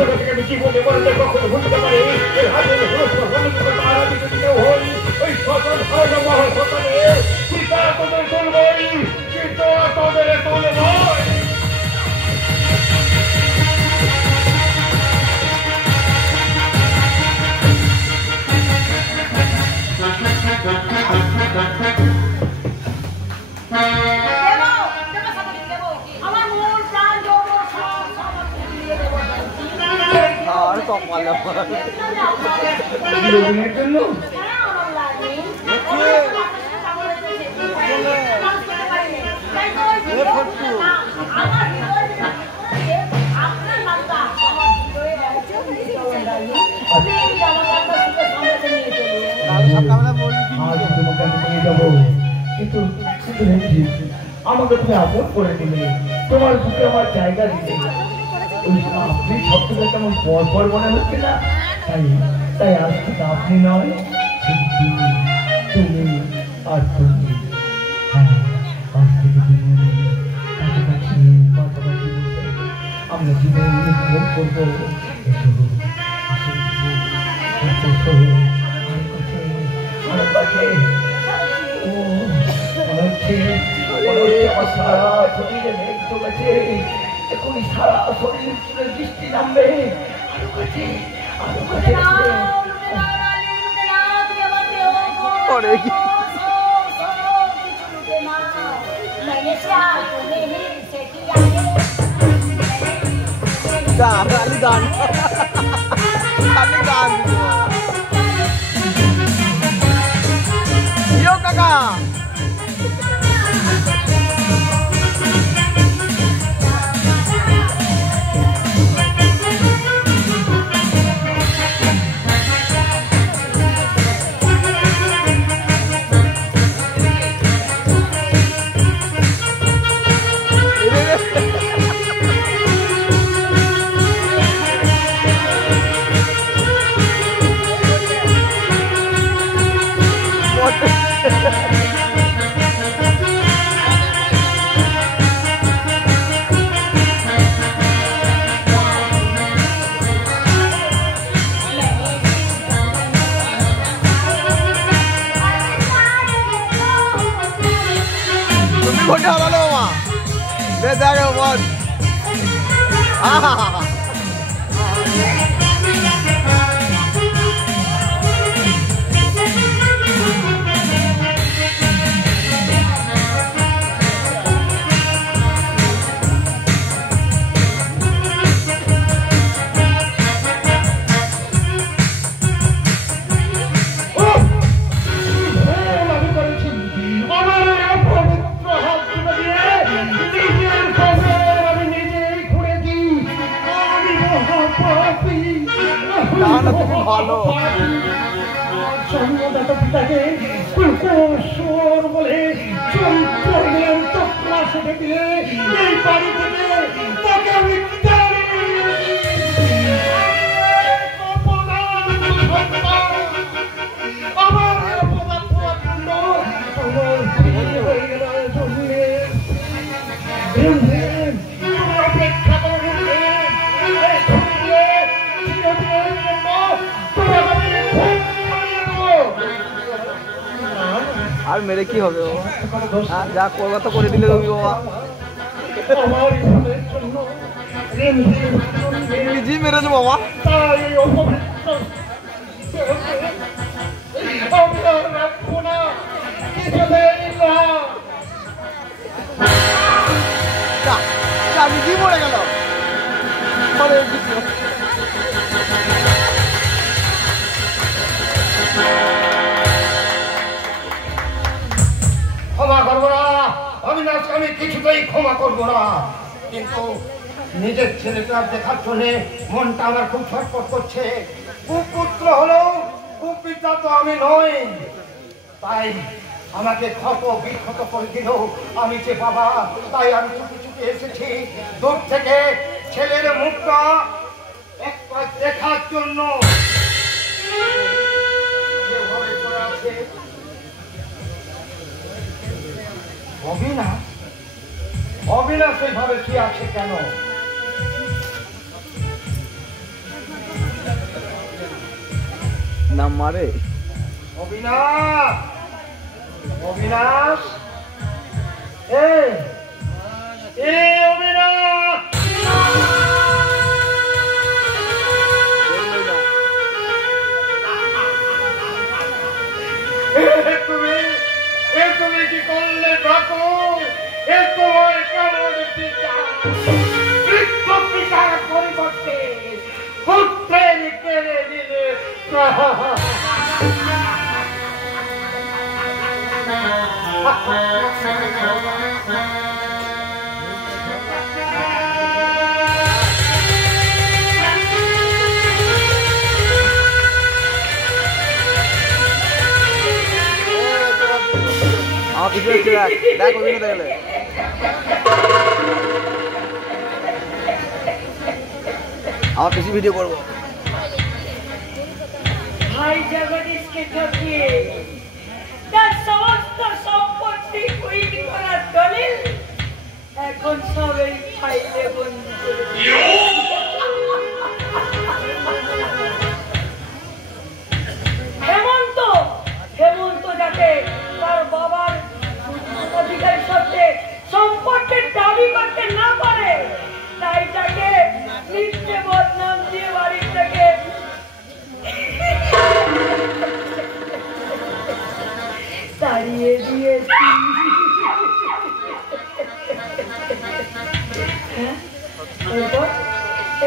আমি জীবনে মরণে কখনো ভুলতে পারি চিতা তোদের তুলবই, চিতা তোদের তুলবই। আর কপালে জন্য আমাকে তুমি আপন করে দিলে, তোমার বুকে আমার জায়গা দিলে, আপনি সব থেকে কেমন পর পর মনে হচ্ছে না, তাই আজ থেকে আপনি নয় তুমি আর তুমি। হ্যাঁ, আজ থেকে কাছাকাছি পাশাপাশি আমরা জীবন উপভোগ করবো। এখনই সারা শরীর দৃষ্টি নামবে। গান কাকা কোনটা হলো মা দে দেখো বল ভালো জন্মদাতা পিতাকে কুকুর বলে চরিত্রের চক্রা সেটে দিয়ে এই বাড়ি থেকে তাকে আমি অপেক্ষা করে আর মেরে কি হবে বাবা? যা কলকাতা করে দিলে তুমি বাবা। আমার ইসলামের জন্য জি মেরেছে বাবা। তাই এই অপবিত্র আমি আর রাখবো না, কিছুতেই না। স্বামীজি মরে গেল। হরে কৃষ্ণ। ক্ষমা করবো না, অবিনাশকে আমি কিছুতেই ক্ষমা করবো না। কিন্তু নিজের ছেলেটার দেখার জন্য মনটা আমার খুব ছটফট করছে। কুপুত্র হলেও কুপিতা তো আমি নই, তাই আমাকে ক্ষত বিক্ষত করে দিল। আমি যে বাবা, তাই আমি চুপি চুপি এসেছি দূর থেকে ছেলের মুখটা একবার দেখার জন্য। যেভাবে পড়ে আছে অবিনাশ, অবিনাশ এইভাবে কি আছে কেন? না মারে। অবিনাশ, অবিনাশ, এ অবিনাশ, তুমি কি করলে ঠাকুর? এ তোমার কেমন পিতার পরিবর্তে পুত্রের কেড়ে দিলে। আমার পিছনে একটু দেখ অভিনয় দেখলে। আমার বেশি ভিডিও করবো। ভাই জগদীশকে ঠকিয়ে তার সমস্ত সম্পত্তি কুইট করার দলিল এখন সব এই ফাইলে বন্দি করে হেমন্ত, হেমন্ত যাতে তার বাবার অধিকারী সত্ত্বে সম্পত্তির দাবি করতে না পারে, তাই তাকে মিথ্যে বদনাম দিয়ে বাড়ি থেকে তাড়িয়ে দিয়েছি।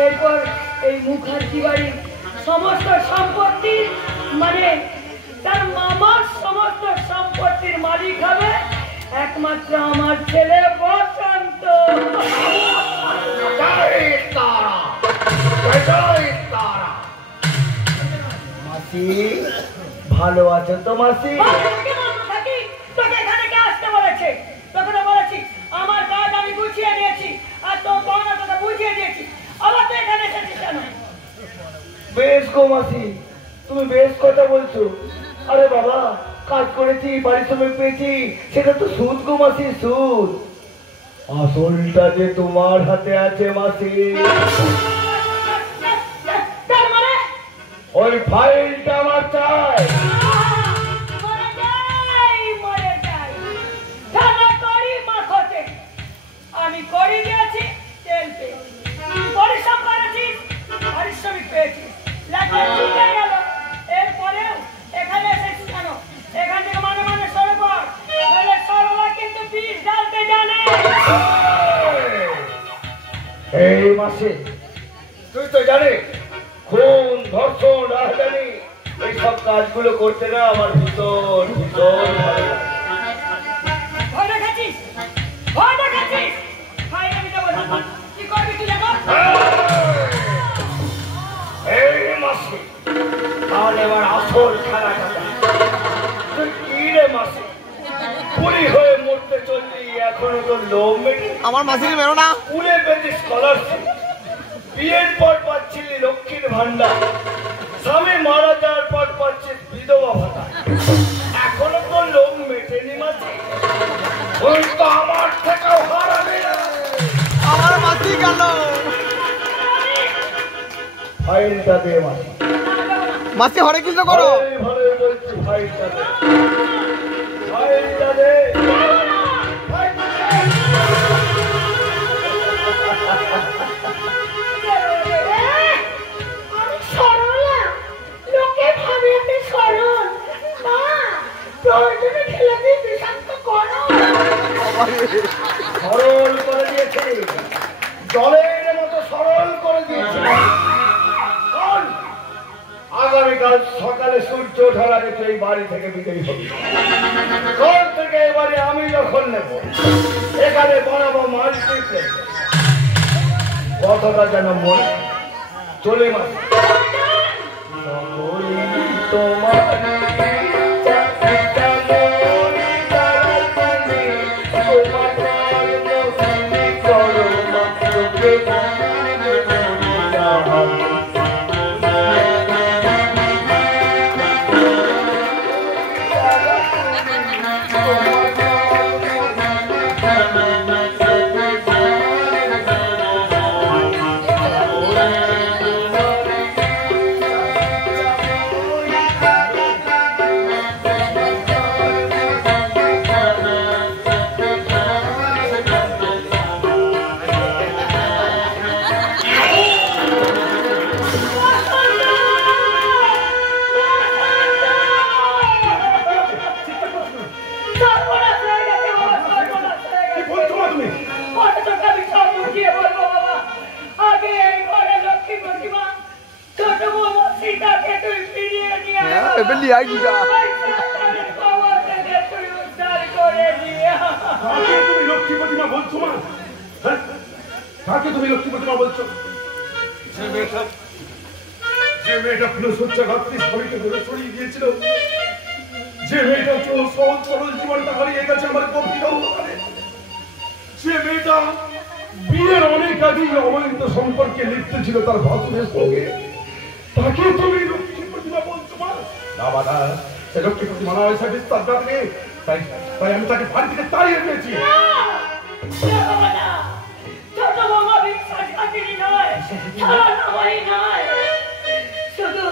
এরপর এই মুখার্জি বাড়ির সমস্ত সম্পত্তি, মানে তার মামার সমস্ত সম্পত্তির মালিক হবে একমাত্র আমার ছেলে বসন্ত। মাসি ভালো আছো তো মাসি? তোকে এখানে কে আসতে বলেছে? তোকে তো বলেছি আমার কাজ আমি গুছিয়ে নিয়েছি, আর তোর পাওনা তোকে বুঝিয়ে দিয়েছি, আবার তুই এখানে এসেছিস কেন? বেশ গো মাসি, তুমি বেশ কথা বলছো। আরে বাবা, কাজ করেছি, পারিশ্রমিক পেয়েছি, সেটা তো সুদ গো মাসি, সুদ। আসলটা যে তোমার হাতে আছে মাসি। তার মানে ওই ফাইলটা আমার চাই। মরে যাই ধানা করি মাখতে, আমি করি দিয়েছি, তেল পেয়েছি, পরিশ্রম করেছিস, পারিশ্রমিক পেয়েছিস, লাগলে চুকে গেল। এরপরেও এখানে এসেছিস কেন? এখান থেকে মানে মানে সরে পড়, নাহলে সরলা কিন্তু বিষ ঢালতে জানে। এই মাসি, তুই তো জানিস খুন, ধর্ষণ, রাজধানী এইসব কাজগুলো করতে না আমার ভীষণ ভীষণ ভালো লাগে। ভয় দেখাচ্ছিস, ভয় দেখাচ্ছিস, ভাই আমি যাবো না, কি করবি তুই এখন? এই মাসি, তাহলে এবার আসল খেলাটা দেখ। তুই কি রে মাসি, পুরি হয়ে মরতে চললি, এখনো তো লোম মেটে। আমার মাসিকে মেরো না। উড়ে পেতে স্কলারশিপ, বিয়ের পর পাচ্ছিলি লক্ষ্মীর ভান্ডার, স্বামী মারা যাওয়ার পর পাচ্ছিস বিধবা ভাতা, এখনো তো লোম মেটেনি মাসি। ওই তো আমার থেকেও হারাবে না। আমার মাসি গেল। ফাইলটা দে মাসি। মাসি হরে কৃষ্ণ করো। ভালো বলছি, ফাইলটা দে, ফাইলটা দে, ফাইলটা দে। সরল করে দিয়েছে, জলের মতো সরল করে দিয়েছে। আগামীকাল সকালে সূর্য ওঠার আগে তুই বাড়ি থেকে বিদায় হবি। তোর থেকে এবারে আমি দখল নেব, এখানে বানাবো মাল্টিপ্লেক্স। কথাটা যেন মনে চলে মাস তোমার বেলি আই যা তুমি লক্ষ্মী প্রতিমা বলছো মা? কাকে তুমি লক্ষ্মী প্রতিমা বলছো? যে মেয়েটা ফুলসজ্জা রাত্রি সবাইকে ধরে ছড়িয়ে দিয়েছিল, যে মেয়েটা সহজ সরল জীবনটা হারিয়ে গেছে আমার গভীর অন্ধকারে, যে মেয়েটা বিয়ের অনেক আগেই অবৈধ সম্পর্কে লিপ্ত ছিল তার ভাসুরের সঙ্গে, তাকে তুমি লক্ষ্মী প্রতিমা বলছো মা? না বাধা, সে লক্ষ্মী প্রতিমা নয়, সে বিস্তার যাবে। তাই তাই আমি তাকে বাড়ি থেকে তাড়িয়ে দিয়েছি। ছোট বাবা বিশ্বাস খাতিরি নয়, নয়, শুধু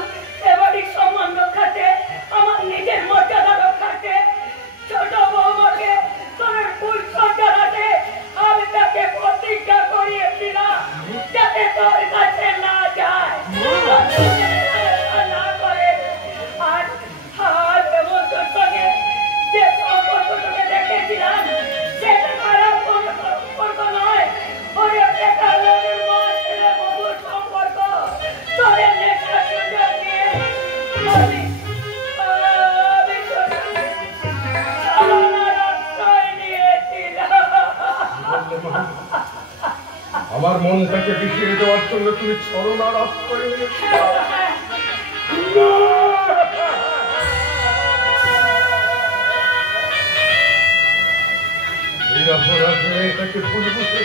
এবারিক সম্মান রক্ষাতে, আমার নিজের মর্যাদা রক্ষাতে, ছোট বৌমাকে তোর ফুল সজ্জাতে আমি তাকে প্রতিজ্ঞা করিয়েছিলাম যাতে তোর কাছে না যায়, না করে। আর আর এমন তোর সঙ্গে যে সম্পর্কটাকে দেখেছিলাম সেটা খারাপ কোনো সম্পর্ক নয়, ওরে বেকারের মধ্যে মধুর সম্পর্ক। তোরে নেশার সুযোগ নিয়ে আমি আমার মনটাকে বিষিয়ে দেওয়ার জন্য তুমি ছলনার আশ্রয় নিয়েছিলে। এটাকে ভুল বুঝে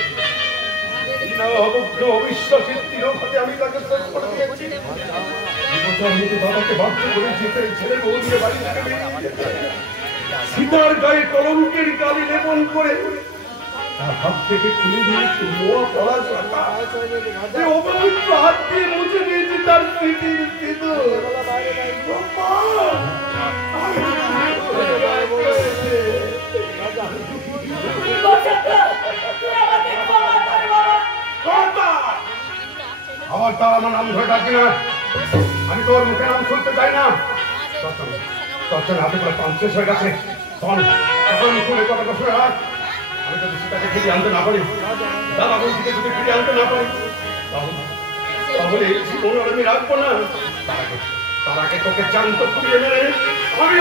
অবিশ্বাসের তীরঘাতে আমি তাকে শেষ করে দিয়েছি। দাদাকে বাধ্য করেছি ছেলে বউ দিয়ে বাড়ি থেকে বেরিয়ে যেতে। সীতার গায়ে কলঙ্কের গালি লেপন করে তার হাত থেকে খুলে দিয়েছি মোয়া পড়া শাখা, অবৈধ হাত দিয়ে মুছে দিয়েছি তার স্মৃতির সিঁদুর। আবার তার আমার নাম ধরে ডাকি না, আমি তোর মুখে নাম শুনতে চাই না। তখন হাতে করে পান শেষ হয়ে গেছে, তখন মুখে কথাটা শুনে রাখ। আমি যদি সীতাকে ফিরিয়ে আনতে না পারি, দাদা বন্ধুকে যদি ফিরিয়ে আনতে না পারি, তাহলে এই জীবন আর আমি রাখবো না। তার আগে তোকে জানত পুড়িয়ে মেরে আমি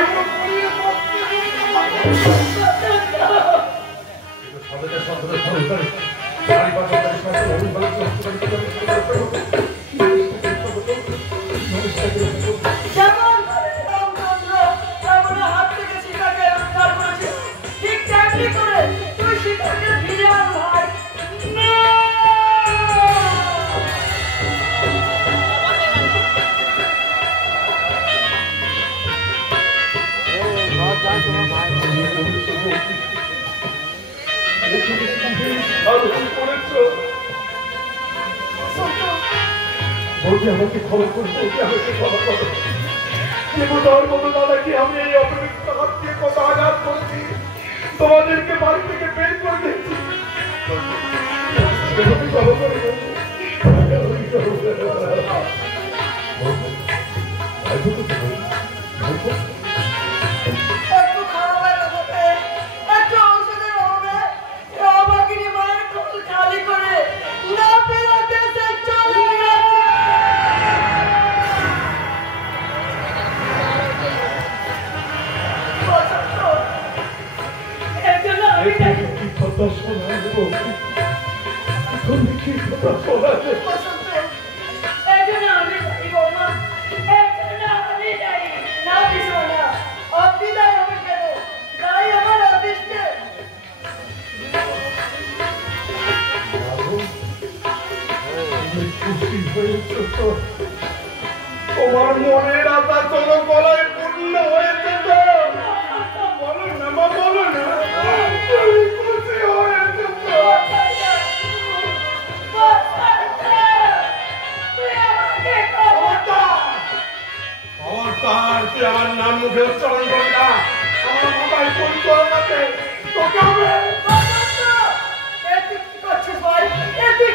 হাত থেকে সীতাকে উদ্ধার করেছিস, ঠিক তেমনি করে তুই সীতাকে ফিরে আন ভাই। বলছি আমাকে খবর করবো, আমাকে খবর করো। দেবতার মতো দাদাকে আমি এই অপবিত্র হাত দিয়ে কত আঘাত করছি, তোমাদেরকে বাড়ি থেকে বের করে দিচ্ছি। একটু খাওয়াবের অভাবে, একটু ঔষধের অভাবে দর্শন আনবো তুমি কি কথা বলালে এই জন্য আমি যাই বৌমা, এই জন্য আমি যাই। না বিশোনা, আপনি যাই আমি কেন? যাই আমার আদেশে। খুশি হয়েছে তো তোমার মনের আশা কোনো গলায় পূর্ণ হয়েছে তো বলো না মা, বলো না তুমি খুশি হয়েছে তো? খবরদার তুই আমার নাম মুখে উচ্চারণ কর না। আমার মোবাইল ফোন করো না তোকে হবে।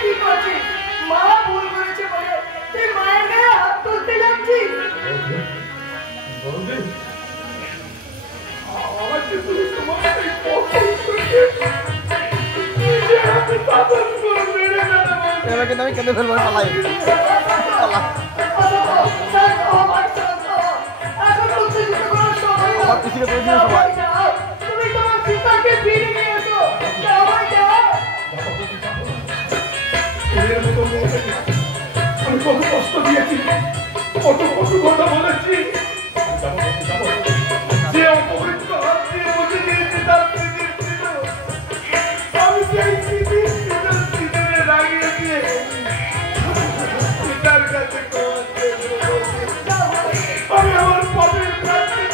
কি করছিস? মা ভুল করেছে বলে তুই মায়ের গায়ে হাত তুলতে যাচ্ছিস? আমাকে তুমি তোমার এই পছন্দ করে নিজে হাতে পাথর করে মেরে ফেলবো। এবার কিন্তু আমি কেঁদে ফেলবো, পালাই পালা। আমার পিছিয়ে করে দিও সবাই। তুমি তোমার পিতাকে ফিরে নিয়ে এসো। সবাই যাও। এর মতো মেয়েকে আমি কত কষ্ট দিয়েছি, কত কত কথা বলেছি। যে অপবিত্র হাত দিয়ে বসে দিয়েছে তার স্মৃতির ছিল। আমি সেই স্মৃতির স্মৃতিরে লাগিয়ে দিয়ে পিতার কাছে আমি আমার পাপের প্রার্থী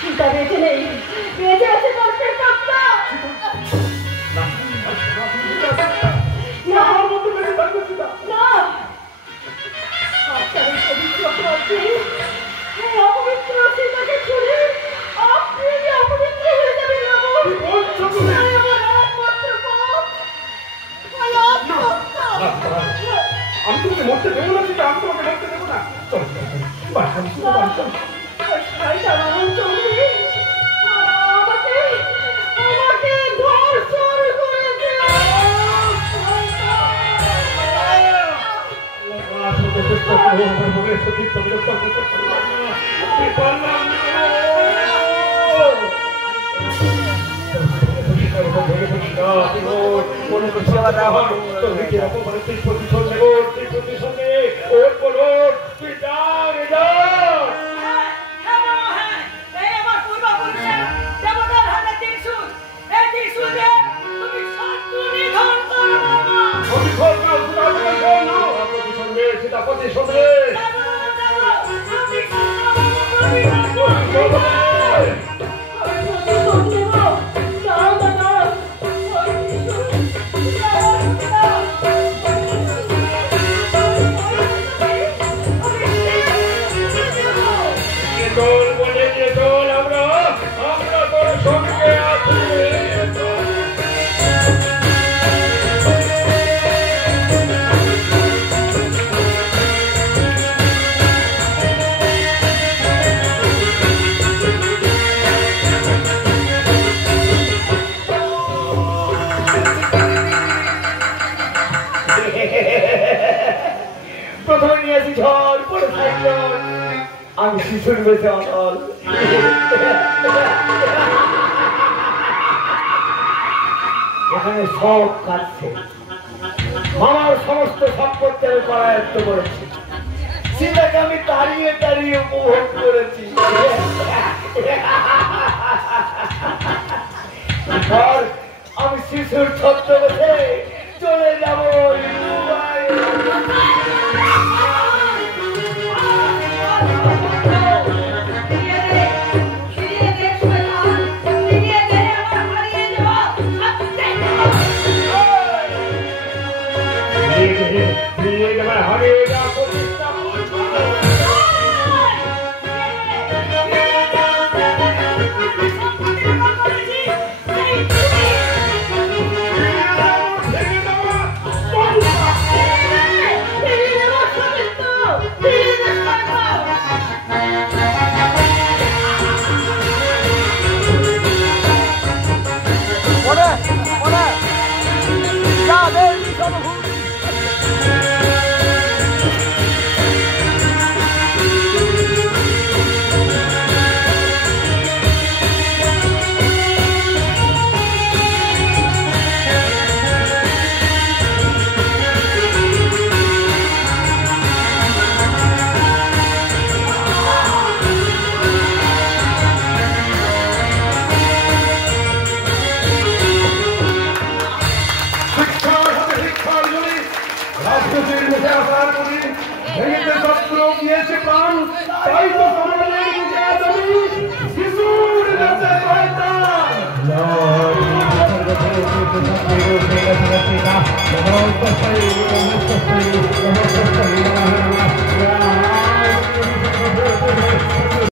চিন্তা বেঁচে নেই, বেঁচে আছে কষ্টের কাপটা। আমার মতো বেঁচে থাকবে সেটা না, আপনার এই পবিত্র প্রার্থী, এই অপবিত্র সীতাকে ছুড়ে আপনি যে অপবিত্র হয়ে যাবেন না। আমার একমাত্র পথ, আমি তোমাকে মরতে দেবো না, সেটা আমি তোমাকে মরতে দেবো না। চলো আমাকে ধর্ষণ করেছে। আমি শিশুর বেঁচে অনল। এখানে সব কাটছে, মামার সমস্ত সম্পত্তি আমি করায়ত্ত করেছি, সীতাকে আমি তাড়িয়ে তাড়িয়ে উপভোগ করেছি। আমি শিশুর ছত্র বসে চলে যাবো হারিয়ে যাবো। No,